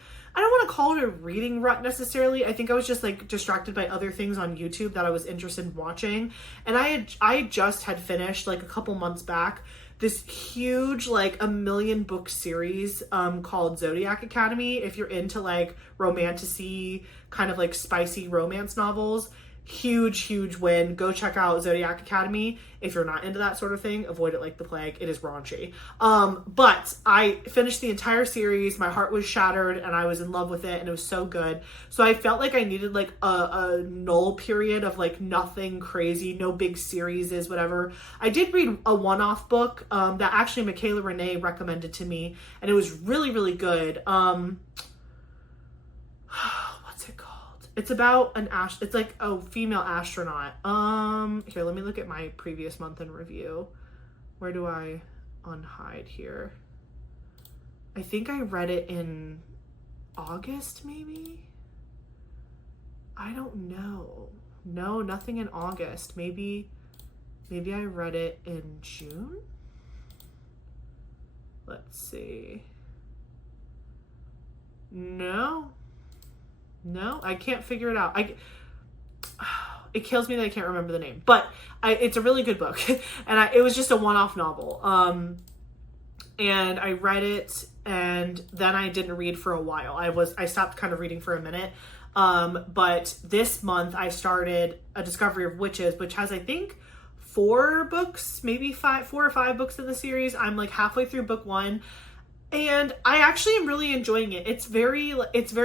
want to call it a reading rut necessarily. I think I was just like distracted by other things on YouTube that I was interested in watching. And I just had finished like a couple months back this huge like 1 million book series called Zodiac Academy. If you're into like romantasy, kind of like spicy romance novels, huge win. Go check out Zodiac Academy. If you're not into that sort of thing, avoid it like the plague. It is raunchy. But I finished the entire series. My heart was shattered and I was in love with it, and it was so good. So I felt like I needed like a null period of like nothing crazy, no big series, whatever. I did read a one-off book that actually Michaela Renee recommended to me, and it was really, really good. It's about it's like a female astronaut. Here, let me look at my previous month in review. Where do I unhide here? I think I read it in August, maybe? I don't know. No, nothing in August. Maybe I read it in June? Let's see. No, I can't figure it out. It kills me that I can't remember the name, but it's a really good book. And it was just a one-off novel. And I read it, and then I didn't read for a while. I stopped kind of reading for a minute. But this month I started A Discovery of Witches, which has, I think, 4 books, maybe 4 or 5 books in the series. I'm like halfway through book 1. And I actually am really enjoying it. It's very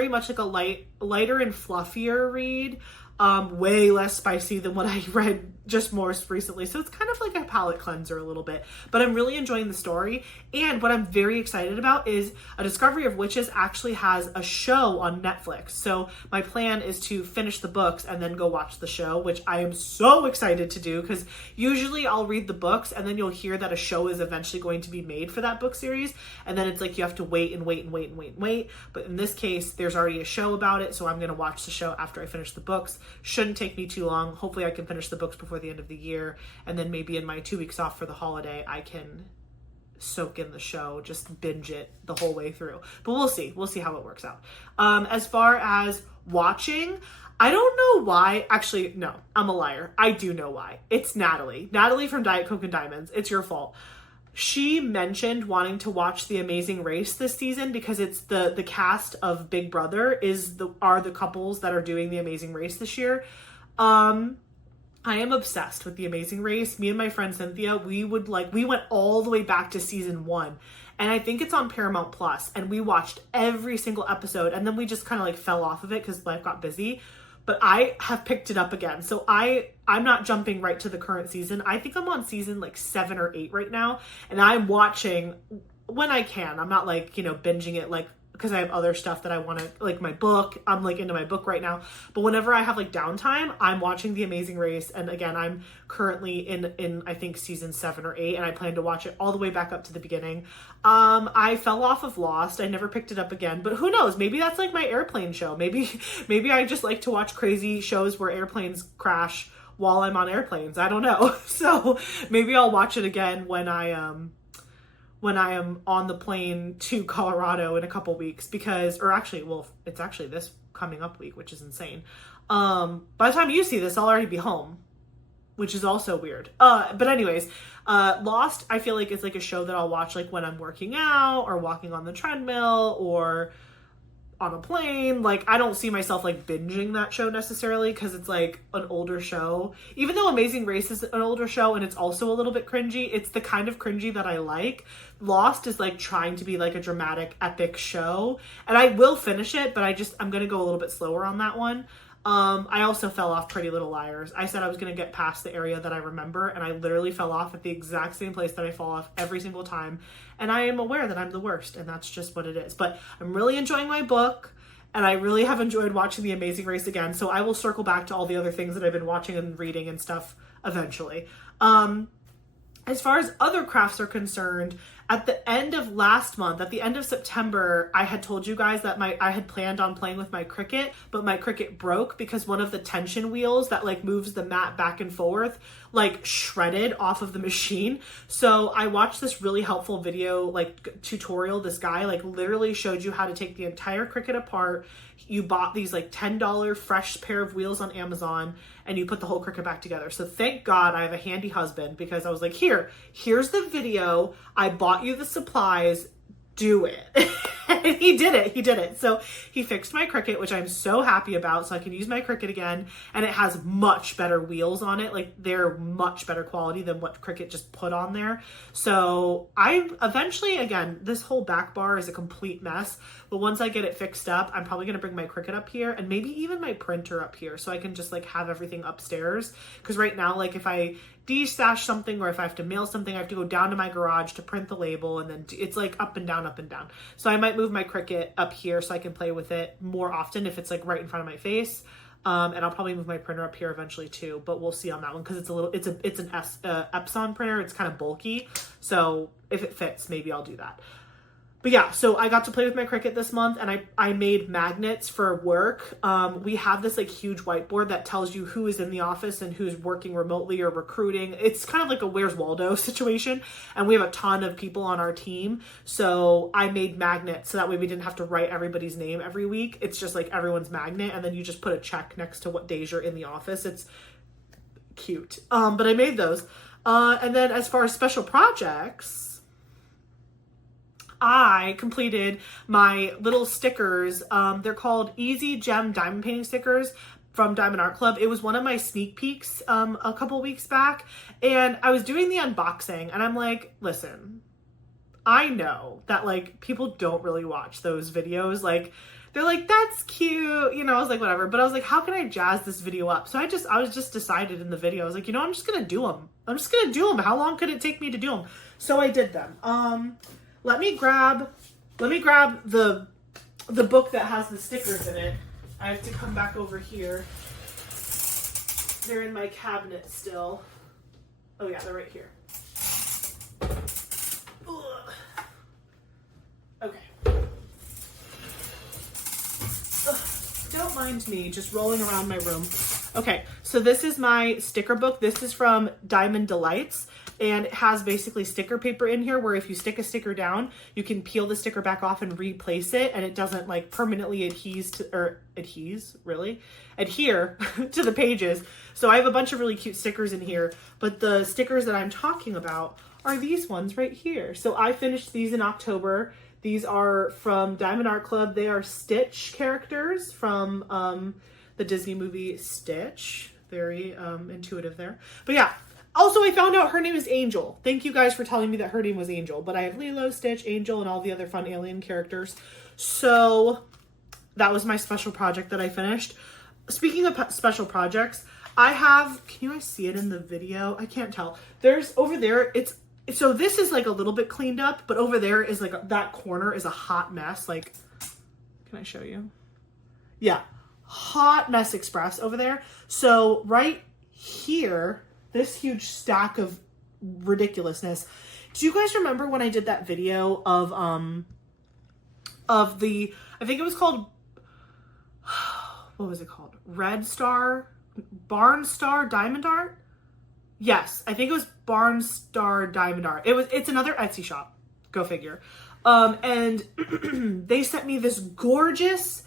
much like a lighter and fluffier read. Way less spicy than what I read just more recently. So it's kind of like a palate cleanser a little bit, but I'm really enjoying the story. And what I'm very excited about is A Discovery of Witches actually has a show on Netflix. So my plan is to finish the books and then go watch the show, which I am so excited to do, because usually I'll read the books and then you'll hear that a show is eventually going to be made for that book series. And then it's like you have to wait and wait and wait and wait and wait. But in this case, there's already a show about it. So I'm going to watch the show after I finish the books. Shouldn't take me too long. Hopefully I can finish the books before the end of the year, and then maybe in my 2 weeks off for the holiday I can soak in the show, just binge it the whole way through. But we'll see how it works out. As far as watching, I don't know why. Actually, no, I'm a liar. I do know why. It's Natalie from Diet Coke and Diamonds. It's your fault. She mentioned wanting to watch The Amazing Race this season because it's the cast of Big Brother are the couples that are doing The Amazing Race this year. I am obsessed with The Amazing Race. Me and my friend Cynthia, we went all the way back to season 1. And I think it's on Paramount Plus. And we watched every single episode. And then we just kind of like fell off of it because life got busy. But I have picked it up again. So I'm not jumping right to the current season. I think I'm on season like 7 or 8 right now. And I'm watching when I can. I'm not like, binging it like, because I have other stuff that I want to, like my book. I'm like into my book right now. But whenever I have like downtime, I'm watching The Amazing Race. And again, I'm currently in I think season 7 or 8, and I plan to watch it all the way back up to the beginning. I fell off of Lost. I never picked it up again, but who knows? Maybe that's like my airplane show. Maybe I just like to watch crazy shows where airplanes crash while I'm on airplanes. I don't know. So maybe I'll watch it again when I am on the plane to Colorado in a couple weeks, it's actually this coming up week, which is insane. By the time you see this, I'll already be home, which is also weird. But anyways, Lost, I feel like it's like a show that I'll watch like when I'm working out or walking on the treadmill or on a plane. Like, I don't see myself like binging that show necessarily because it's like an older show. Even though Amazing Race is an older show and it's also a little bit cringy, it's the kind of cringy that I like. Lost is like trying to be like a dramatic, epic show, and I will finish it, but I'm gonna go a little bit slower on that one. I also fell off Pretty Little Liars. I said I was going to get past the area that I remember, and I literally fell off at the exact same place that I fall off every single time. And I am aware that I'm the worst, and that's just what it is. But I'm really enjoying my book, and I really have enjoyed watching The Amazing Race again. So I will circle back to all the other things that I've been watching and reading and stuff eventually. As far as other crafts are concerned, at the end of last month, at the end of September, I had told you guys that I had planned on playing with my Cricut, but my Cricut broke because one of the tension wheels that like moves the mat back and forth like shredded off of the machine. So I watched this really helpful video, like tutorial. This guy like literally showed you how to take the entire Cricut apart. You bought these like $10 fresh pair of wheels on Amazon, and you put the whole Cricut back together. So thank God I have a handy husband, because I was like, here's the video. I bought you the supplies. Do it. And he did it. So he fixed my Cricut, which I'm so happy about, so I can use my Cricut again. And it has much better wheels on it. Like, they're much better quality than what Cricut just put on there. So I eventually, again, this whole back bar is a complete mess, but once I get it fixed up, I'm probably gonna bring my Cricut up here and maybe even my printer up here, so I can just like have everything upstairs. Because right now, like if I de-stash something or if I have to mail something, I have to go down to my garage to print the label, and then it's like up and down, up and down. So I might move my Cricut up here so I can play with it more often if it's like right in front of my face. And I'll probably move my printer up here eventually too, but we'll see on that one, because it's an Epson printer. It's kind of bulky, so if it fits, maybe I'll do that. But yeah, so I got to play with my Cricut this month, and I made magnets for work. We have this like huge whiteboard that tells you who is in the office and who's working remotely or recruiting. It's kind of like a Where's Waldo situation, and we have a ton of people on our team. So I made magnets so that way we didn't have to write everybody's name every week. It's just like everyone's magnet, and then you just put a check next to what days you're in the office. It's cute. But I made those. And then as far as special projects, I completed my little stickers. They're called Easy Gem Diamond Painting Stickers from Diamond Art Club. It was one of my sneak peeks a couple weeks back, and I was doing the unboxing, and I'm like, listen, I know that like people don't really watch those videos. Like, they're like, that's cute, you know. I was like, whatever. But I was like, how can I jazz this video up? So I was just decided in the video. I was like, you know, I'm just gonna do them. How long could it take me to do them? So I did them. Let me grab the book that has the stickers in it. I have to come back over here. They're in my cabinet still. Oh yeah, they're right here. Ugh. Okay. Ugh. Don't mind me just rolling around my room. Okay, so this is my sticker book. This is from Diamond Delights. And it has basically sticker paper in here where if you stick a sticker down, you can peel the sticker back off and replace it, and it doesn't like permanently adhere to the pages. So I have a bunch of really cute stickers in here, but the stickers that I'm talking about are these ones right here. So I finished these in October. These are from Diamond Art Club. They are Stitch characters from the Disney movie Stitch. Very intuitive there. But yeah. Also, I found out her name is Angel. Thank you guys for telling me that her name was Angel. But I have Lilo, Stitch, Angel, and all the other fun alien characters. So that was my special project that I finished. Speaking of special projects, I have, can you guys see it in the video? I can't tell. There's over there, so this is like a little bit cleaned up, but over there is like, that corner is a hot mess. Like, can I show you? Yeah, hot mess express over there. So right here, this huge stack of ridiculousness. Do you guys remember when I did that video of the, I think it was called, what was it called? Red Star, Barn Star Diamond Art? Yes, I think it was Barn Star Diamond Art. It's another Etsy shop. Go figure. And they sent me this gorgeous,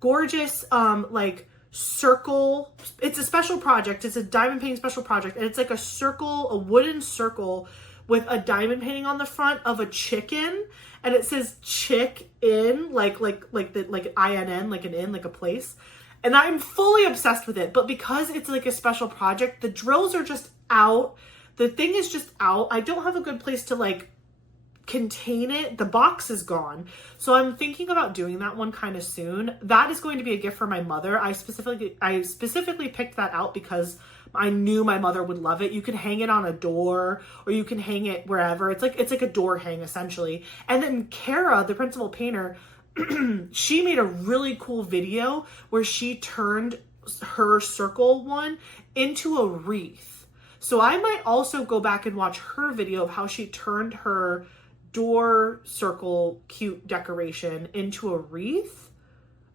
like, circle. It's a special project. It's a diamond painting special project, and it's like a circle, a wooden circle with a diamond painting on the front of a chicken, and it says chick in, like INN, like an inn, like a place. And I'm fully obsessed with it. But because it's like a special project, the drills are just out. The thing is just out. I don't have a good place to like contain it. The box is gone. So I'm thinking about doing that one kind of soon. That is going to be a gift for my mother. I specifically picked that out because I knew my mother would love it. You can hang it on a door, or you can hang it wherever. It's like a door hang essentially. And then Kara, the principal painter, she made a really cool video where she turned her circle one into a wreath. So I might also go back and watch her video of how she turned her door circle cute decoration into a wreath.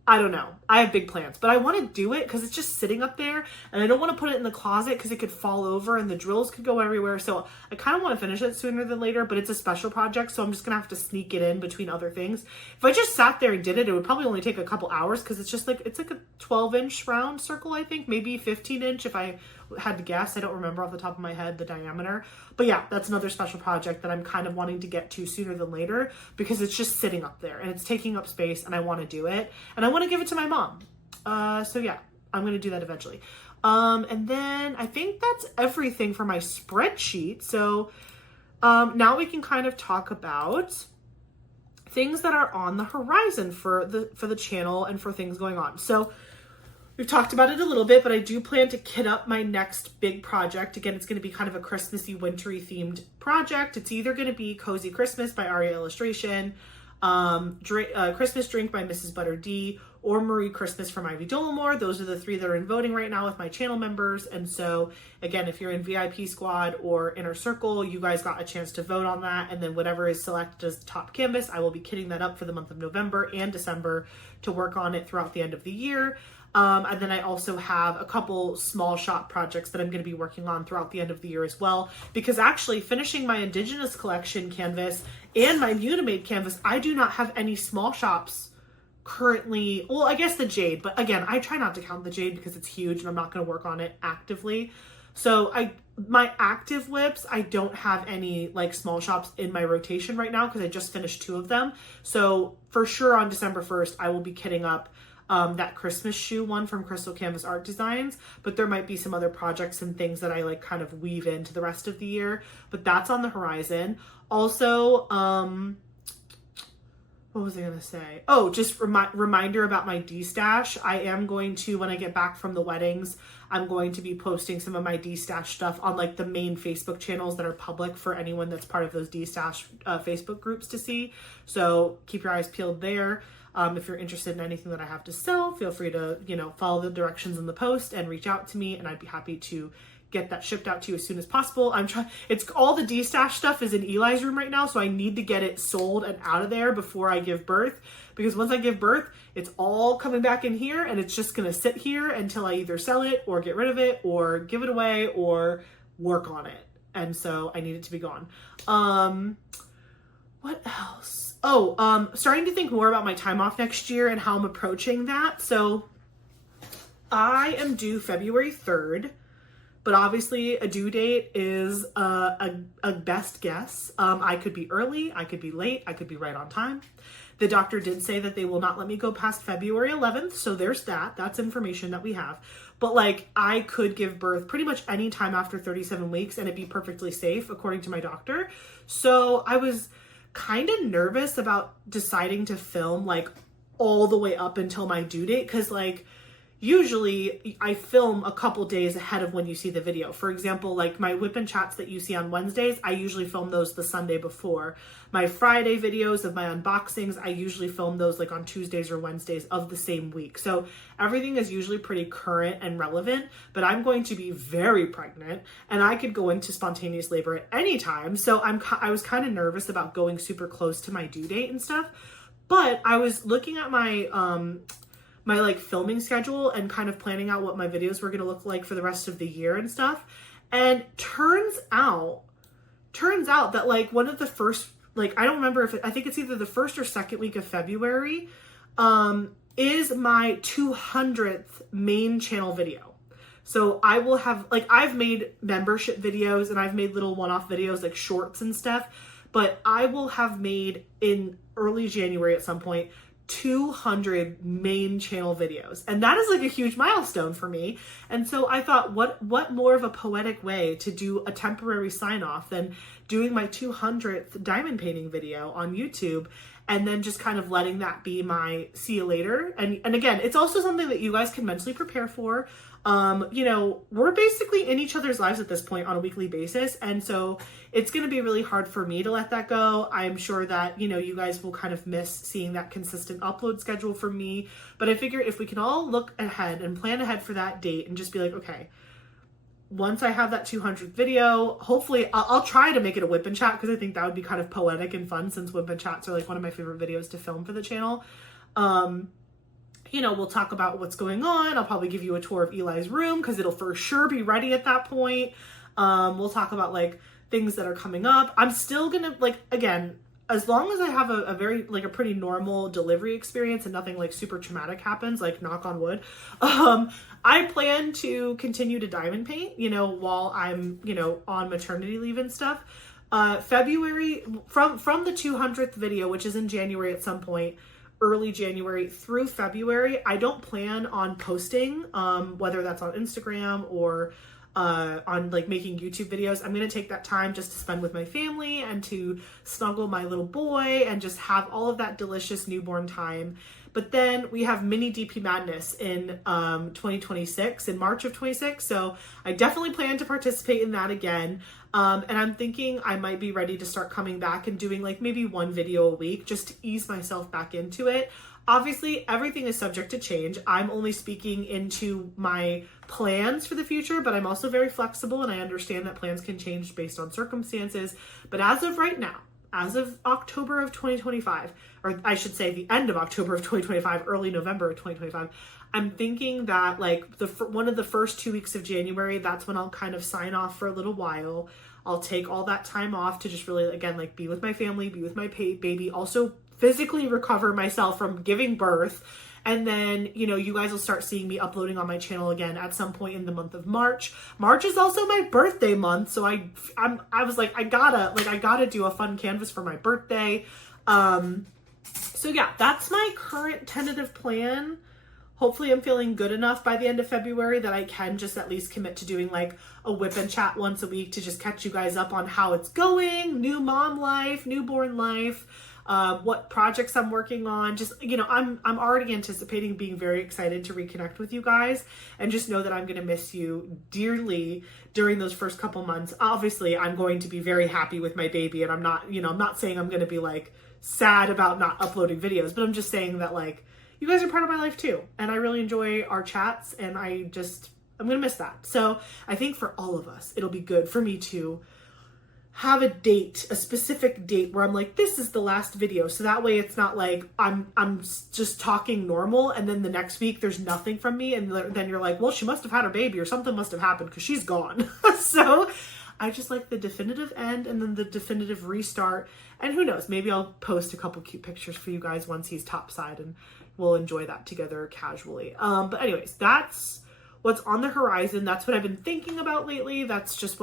I don't know. I have big plans, but I want to do it because it's just sitting up there, and I don't want to put it in the closet because it could fall over and the drills could go everywhere. So I kind of want to finish it sooner than later, but it's a special project, so I'm just going to have to sneak it in between other things. If I just sat there and did it, it would probably only take a couple hours because it's like a 12-inch round circle, I think, maybe 15-inch if I had to guess. I don't remember off the top of my head the diameter. But yeah, that's another special project that I'm kind of wanting to get to sooner than later because it's just sitting up there and it's taking up space, and I want to do it, and I want to give it to my mom. So yeah, I'm going to do that eventually. And then I think that's everything for my spreadsheet. So now we can kind of talk about things that are on the horizon for the channel and for things going on. So we've talked about it a little bit, but I do plan to kit up my next big project. Again, it's going to be kind of a Christmassy, wintry themed project. It's either going to be Cozy Christmas by Aria Illustration. Christmas Drink by Mrs. Butter D, or Marie Christmas from Ivy Dollamore. Those are the 3 that are in voting right now with my channel members. And so again, if you're in VIP squad or inner circle, you guys got a chance to vote on that. And then whatever is selected as top canvas, I will be kitting that up for the month of November and December to work on it throughout the end of the year. And then I also have a couple small shop projects that I'm going to be working on throughout the end of the year as well, because actually finishing my Indigenous Collection canvas and my Munimade canvas, I do not have any small shops currently. Well, I guess the jade, but again, I try not to count the jade because it's huge and I'm not going to work on it actively. So my active whips, I don't have any like small shops in my rotation right now because I just finished 2 of them. So for sure on December 1st, I will be kitting up that Christmas shoe one from Crystal Canvas Art Designs, but there might be some other projects and things that I like kind of weave into the rest of the year, but that's on the horizon. Also, what was I going to say? Oh, just reminder about my D-stash. I am going to, when I get back from the weddings, I'm going to be posting some of my D-stash stuff on like the main Facebook channels that are public for anyone that's part of those D-stash Facebook groups to see. So keep your eyes peeled there. If you're interested in anything that I have to sell, feel free to, follow the directions in the post and reach out to me, and I'd be happy to get that shipped out to you as soon as possible. It's all the D-stash stuff is in Eli's room right now, so I need to get it sold and out of there before I give birth, because once I give birth, it's all coming back in here and it's just gonna sit here until I either sell it or get rid of it or give it away or work on it. And so I need it to be gone. What else? Oh, starting to think more about my time off next year and how I'm approaching that. So I am due February 3rd. But obviously a due date is a best guess. I could be early, I could be late, I could be right on time. The doctor did say that they will not let me go past February 11th. So there's that. That's information that we have. But like I could give birth pretty much any time after 37 weeks and it'd be perfectly safe according to my doctor. So I was kind of nervous about deciding to film like all the way up until my due date. Cause like, usually I film a couple days ahead of when you see the video. For example, like my whip and chats that you see on Wednesdays, I usually film those the Sunday before. My Friday videos of my unboxings, I usually film those like on Tuesdays or Wednesdays of the same week. So everything is usually pretty current and relevant, but I'm going to be very pregnant and I could go into spontaneous labor at any time. So I was kind of nervous about going super close to my due date and stuff, but I was looking at my like filming schedule and kind of planning out what my videos were going to look like for the rest of the year and stuff. And turns out that like one of the first, like, I don't remember I think it's either the first or second week of February, is my 200th main channel video. So I will have, like, I've made membership videos and I've made little one-off videos like shorts and stuff, but I will have made in early January at some point 200 main channel videos. And that is like a huge milestone for me. And so I thought, what more of a poetic way to do a temporary sign off than doing my 200th diamond painting video on YouTube and then just kind of letting that be my see you later. And again, it's also something that you guys can mentally prepare for. We're basically in each other's lives at this point on a weekly basis. And so it's going to be really hard for me to let that go. I'm sure that, you guys will kind of miss seeing that consistent upload schedule from me. But I figure if we can all look ahead and plan ahead for that date and just be like, okay, once I have that 200th video, hopefully I'll try to make it a whip and chat because I think that would be kind of poetic and fun since whip and chats are like one of my favorite videos to film for the channel. We'll talk about what's going on. I'll probably give you a tour of Eli's room because it'll for sure be ready at that point. We'll talk about like things that are coming up. I'm still gonna, like, again, as long as I have a very, like, a pretty normal delivery experience and nothing like super traumatic happens, like knock on wood, I plan to continue to diamond paint, while I'm, on maternity leave and stuff. February, from the 200th video, which is in January at some point, early January through February, I don't plan on posting, whether that's on Instagram or on like making YouTube videos. I'm going to take that time just to spend with my family and to snuggle my little boy and just have all of that delicious newborn time. But then we have mini DP Madness in 2026, in March of 26. So I definitely plan to participate in that again. And I'm thinking I might be ready to start coming back and doing like maybe one video a week just to ease myself back into it. Obviously, everything is subject to change. I'm only speaking into my plans for the future, but I'm also very flexible and I understand that plans can change based on circumstances. But as of right now, as of October of 2025, or I should say the end of October of 2025, early November of 2025, I'm thinking that like one of the first 2 weeks of January, that's when I'll kind of sign off for a little while. I'll take all that time off to just really, again, like be with my family, be with my baby, also physically recover myself from giving birth. And then, you know, you guys will start seeing me uploading on my channel again at some point in the month of March. March is also my birthday month. So I was like, I gotta do a fun canvas for my birthday. So yeah, that's my current tentative plan. Hopefully I'm feeling good enough by the end of February that I can just at least commit to doing like a whip and chat once a week to just catch you guys up on how it's going, new mom life, newborn life, what projects I'm working on. Just, you know, I'm already anticipating being very excited to reconnect with you guys, and just know that I'm going to miss you dearly during those first couple months. Obviously, I'm going to be very happy with my baby, and I'm not saying I'm going to be like sad about not uploading videos, but I'm just saying that like, you guys are part of my life too. And I really enjoy our chats, and I'm going to miss that. So I think for all of us, it'll be good for me to have a date, a specific date where I'm like, this is the last video. So that way it's not like I'm just talking normal and then the next week there's nothing from me. And then you're like, well, she must have had her baby or something must have happened because she's gone. So I just like the definitive end and then the definitive restart. And who knows, maybe I'll post a couple cute pictures for you guys once he's topside and we'll enjoy that together casually. But anyways, that's what's on the horizon. That's what I've been thinking about lately. That's just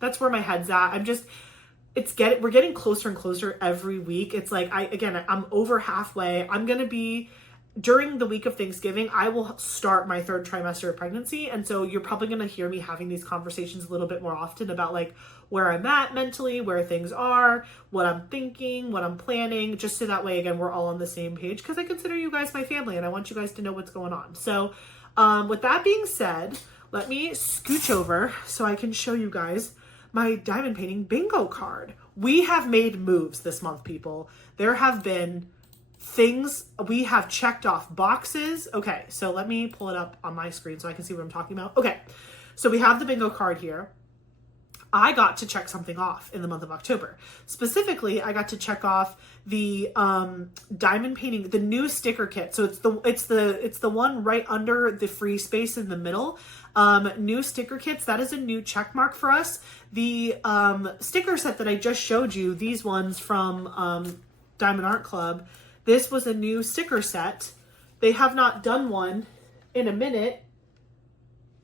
that's where my head's at. We're getting closer and closer every week. It's like, I'm over halfway. I'm going to be, during the week of Thanksgiving, I will start my 3rd trimester of pregnancy. And so you're probably going to hear me having these conversations a little bit more often about like where I'm at mentally, where things are, what I'm thinking, what I'm planning, just so that way, again, we're all on the same page, because I consider you guys my family and I want you guys to know what's going on. So with that being said, let me scooch over so I can show you guys my diamond painting bingo card. We have made moves this month, people. There have been things we have checked off boxes. Okay, so let me pull it up on my screen so I can see what I'm talking about. Okay, so we have the bingo card here. I got to check something off in the month of October. Specifically, I got to check off the diamond painting, the new sticker kit. So it's the one right under the free space in the middle. New sticker kits. That is a new check mark for us. The sticker set that I just showed you, these ones from Diamond Art Club, this was a new sticker set. They have not done one in a minute.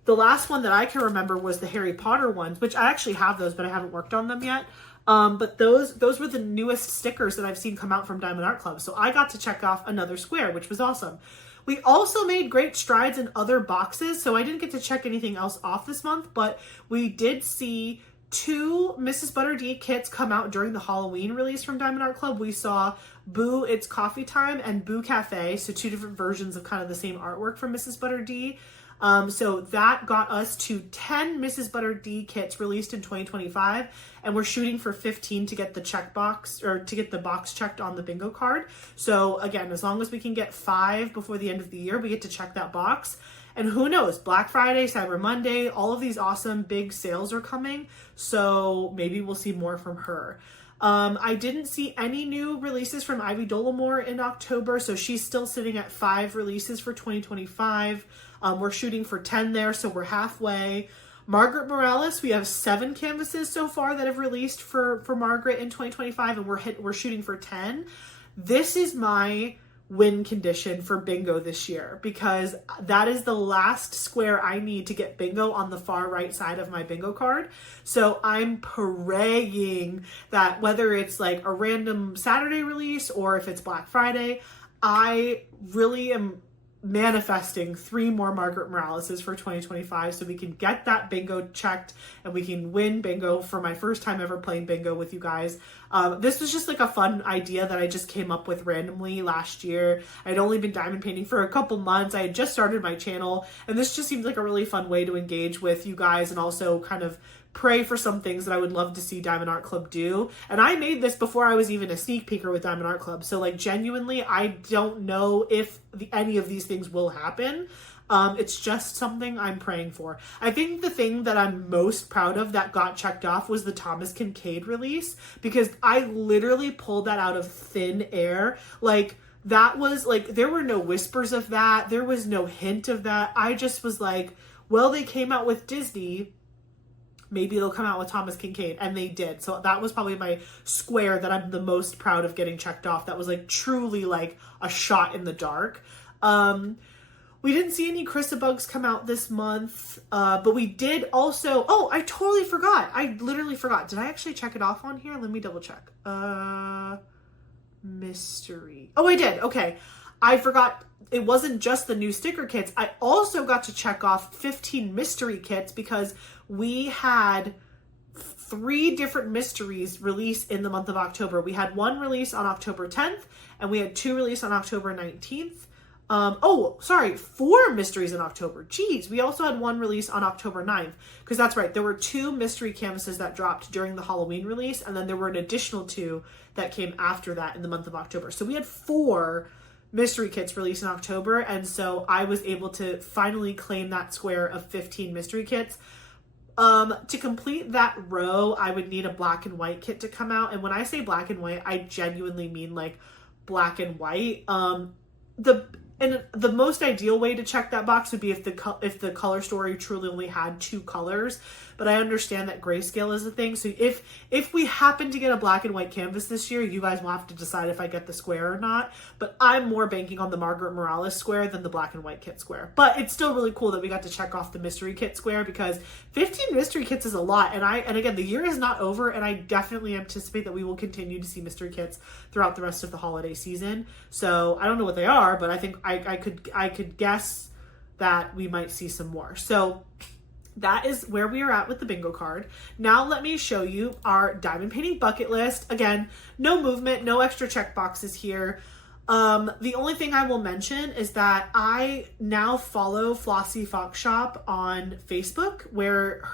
The last one that I can remember was the Harry Potter ones, which I actually have those, but I haven't worked on them yet. But those were the newest stickers that I've seen come out from Diamond Art Club. So I got to check off another square, which was awesome. We also made great strides in other boxes. So I didn't get to check anything else off this month, but we did see 2 Mrs. Butter D kits come out during the Halloween release from Diamond Art Club. We saw Boo It's Coffee Time and Boo Cafe. So 2 different versions of kind of the same artwork from Mrs. Butter D. So that got us to 10 Mrs. Butter D kits released in 2025, and we're shooting for 15 to get the checkbox, or to get the box checked on the bingo card. So again, as long as we can get 5 before the end of the year, we get to check that box. And who knows, Black Friday, Cyber Monday, all of these awesome big sales are coming. So maybe we'll see more from her. I didn't see any new releases from Ivy Dollamore in October, so she's still sitting at 5 releases for 2025. We're shooting for 10 there, so we're halfway. Margaret Morales, we have 7 canvases so far that have released for Margaret in 2025, and we're shooting for 10. This is my win condition for bingo this year, because that is the last square I need to get bingo on the far right side of my bingo card. So I'm praying that whether it's like a random Saturday release or if it's Black Friday, I really am manifesting 3 more Margaret Moraleses for 2025 so we can get that bingo checked and we can win bingo for my first time ever playing bingo with you guys. This was just like a fun idea that I just came up with randomly last year. I'd only been diamond painting for a couple months. I had just started my channel, and this just seemed like a really fun way to engage with you guys and also kind of pray for some things that I would love to see Diamond Art Club do. And I made this before I was even a sneak peeker with Diamond Art Club. So like genuinely, I don't know if any of these things will happen. It's just something I'm praying for. I think the thing that I'm most proud of that got checked off was the Thomas Kincaid release, because I literally pulled that out of thin air. Like, that was like, there were no whispers of that. There was no hint of that. I just was like, well, they came out with Disney, maybe they'll come out with Thomas Kincaid, and they did. So that was probably my square that I'm the most proud of getting checked off. That was like truly like a shot in the dark. We didn't see any Chrysabugs come out this month, but we did also, oh, I totally forgot. I literally forgot. Did I actually check it off on here? Let me double check. Mystery. Oh, I did. Okay. I forgot. It wasn't just the new sticker kits. I also got to check off 15 mystery kits because we had 3 different mysteries release in the month of October. We had 1 release on October 10th, and we had 2 release on October 19th. 4 mysteries in October. Jeez, we also had 1 release on October 9th, because that's right, there were 2 mystery canvases that dropped during the Halloween release, and then there were an additional 2 that came after that in the month of October. So we had 4 mystery kits released in October, and so I was able to finally claim that square of 15 mystery kits. To complete that row, I would need a black and white kit to come out, and when I say black and white, I genuinely mean like black and white. The most ideal way to check that box would be if the color story truly only had 2 colors, but I understand that grayscale is a thing. So if we happen to get a black and white canvas this year, you guys will have to decide if I get the square or not. But I'm more banking on the Margaret Morales square than the black and white kit square. But it's still really cool that we got to check off the mystery kit square, because 15 mystery kits is a lot. And again, the year is not over, and I definitely anticipate that we will continue to see mystery kits throughout the rest of the holiday season. So I don't know what they are, but I think I could guess that we might see some more. So that is where we are at with the bingo card. Now let me show you our diamond painting bucket list. Again, no movement, no extra check boxes here. The only thing I will mention is that I now follow Flossie Fox Shop on Facebook, where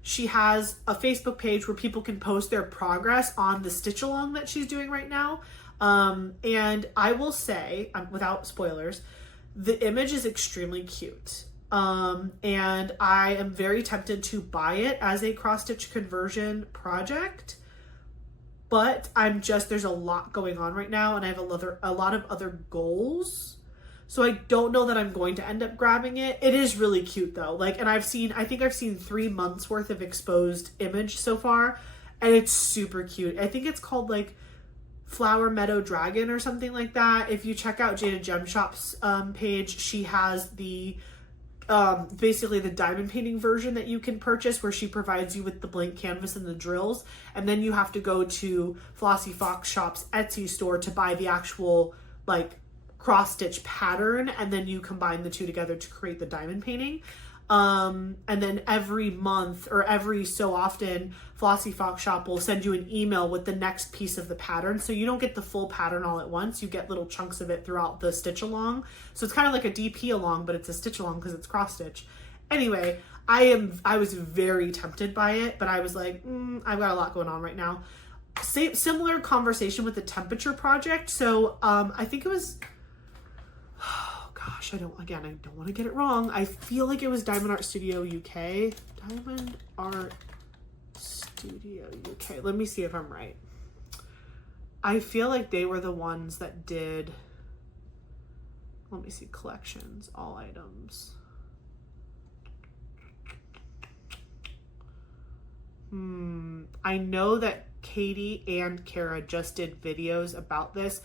she has a Facebook page where people can post their progress on the stitch along that she's doing right now. And I will say, without spoilers, the image is extremely cute. And I am very tempted to buy it as a cross-stitch conversion project, but there's a lot going on right now, and I have a lot of other goals. So I don't know that I'm going to end up grabbing it. It is really cute though. And I think I've seen 3 months worth of exposed image so far, and it's super cute. I think it's called Flower Meadow Dragon or something like that. If you check out Jada Gem Shop's page, she has the basically the diamond painting version that you can purchase, where she provides you with the blank canvas and the drills, and then you have to go to Flossie Fox Shop's Etsy store to buy the actual cross stitch pattern, and then you combine the 2 together to create the diamond painting. And then every month or every so often, Flossie Fox Shop will send you an email with the next piece of the pattern. So you don't get the full pattern all at once. You get little chunks of it throughout the stitch along. So it's kind of like a DP along, but it's a stitch along because it's cross stitch. Anyway, I was very tempted by it, but I was like, I've got a lot going on right now. Similar conversation with the temperature project. So, I think it was, gosh, I don't want to get it wrong. I feel like it was Diamond Art Studio UK. Diamond Art Studio UK. Let me see if I'm right. I feel like they were the ones that did, let me see, collections, all items. I know that Katie and Kara just did videos about this.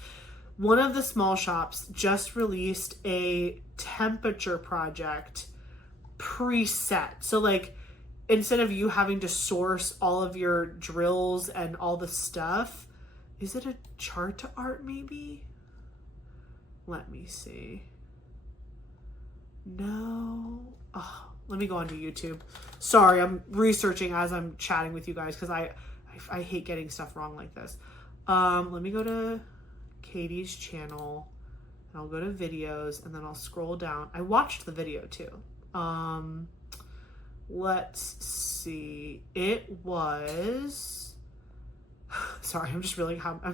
One of the small shops just released a temperature project preset. So instead of you having to source all of your drills and all the stuff, is it a chart to art maybe? Let me see. No. Oh, let me go onto YouTube. Sorry, I'm researching as I'm chatting with you guys because I hate getting stuff wrong like this. Let me go to Katie's channel and I'll go to videos and then I'll scroll down. I watched the video too. Let's see. It was, sorry, I'm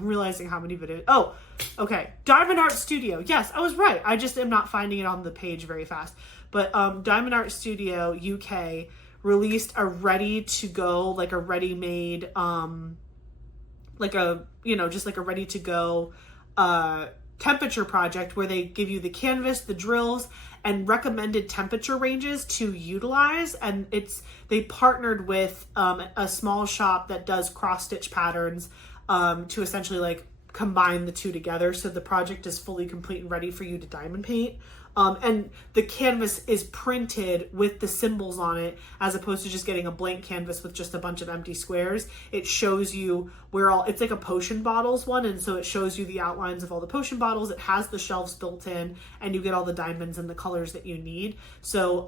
realizing how many videos. Oh, okay. Diamond Art Studio. Yes, I was right. I just am not finding it on the page very fast. But Diamond Art Studio UK released a ready to go, like a ready-made, like a, you know, just like a ready to go temperature project where they give you the canvas, the drills, and recommended temperature ranges to utilize. And they partnered with a small shop that does cross stitch patterns to essentially like combine the two together. So the project is fully complete and ready for you to diamond paint. And the canvas is printed with the symbols on it, as opposed to just getting a blank canvas with just a bunch of empty squares. It shows you it's like a potion bottles one. And so it shows you the outlines of all the potion bottles. It has the shelves built in and you get all the diamonds and the colors that you need. So,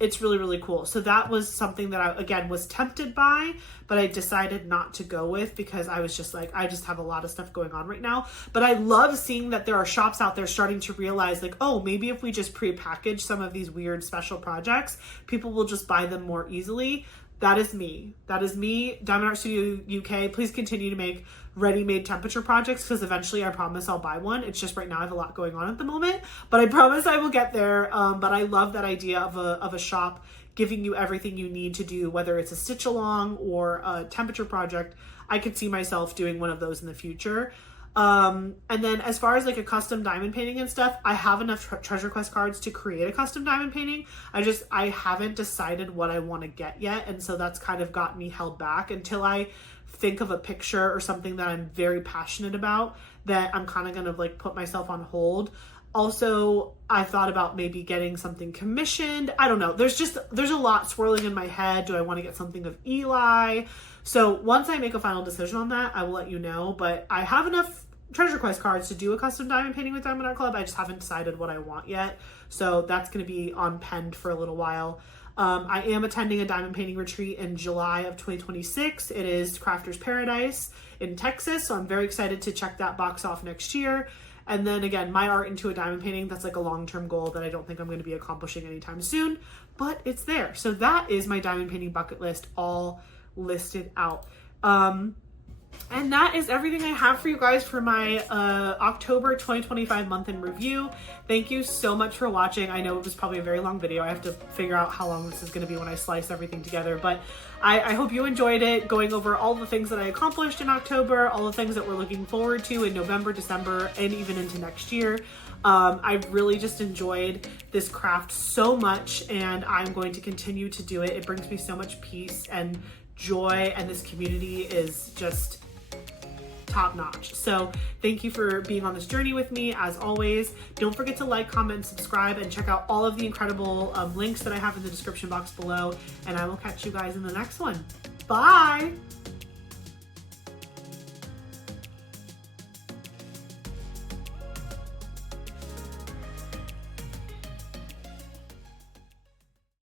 it's really, really cool. So that was something that I, again, was tempted by, but I decided not to go with because I was just like, I just have a lot of stuff going on right now. But I love seeing that there are shops out there starting to realize like, oh, maybe if we just pre-package some of these weird special projects, people will just buy them more easily. That is me. That is me. Diamond Art Studio UK. Please continue to make ready-made temperature projects because eventually I promise I'll buy one. It's just right now I have a lot going on at the moment, but I promise I will get there. But I love that idea of a shop giving you everything you need to do, whether it's a stitch along or a temperature project. I could see myself doing one of those in the future. And then as far as like a custom diamond painting and stuff, I have enough treasure quest cards to create a custom diamond painting. I haven't decided what I want to get yet. And so that's kind of got me held back until I think of a picture or something that I'm very passionate about, that I'm kind of going to like put myself on hold. Also, I thought about maybe getting something commissioned. I don't know. There's a lot swirling in my head. Do I want to get something of Eli? So once I make a final decision on that, I will let you know. But I have enough treasure quest cards to do a custom diamond painting with Diamond Art Club. I just haven't decided what I want yet. So that's going to be on pend for a little while. I am attending a diamond painting retreat in July of 2026. It is Crafter's Paradise in Texas. So I'm very excited to check that box off next year. And then again, my art into a diamond painting, that's like a long-term goal that I don't think I'm going to be accomplishing anytime soon, but it's there. So that is my diamond painting bucket list all listed out. And that is everything I have for you guys for my October 2025 month in review. Thank you so much for watching. I know it was probably a very long video. I have to figure out how long this is going to be when I slice everything together, but I hope you enjoyed it, going over all the things that I accomplished in October, all the things that we're looking forward to in November, December, and even into next year. I really just enjoyed this craft so much, and I'm going to continue to do it. It brings me so much peace and joy, and this community is just top notch. So thank you for being on this journey with me. As always, don't forget to like, comment, and subscribe, and check out all of the incredible links that I have in the description box below, and I will catch you guys in the next one. Bye.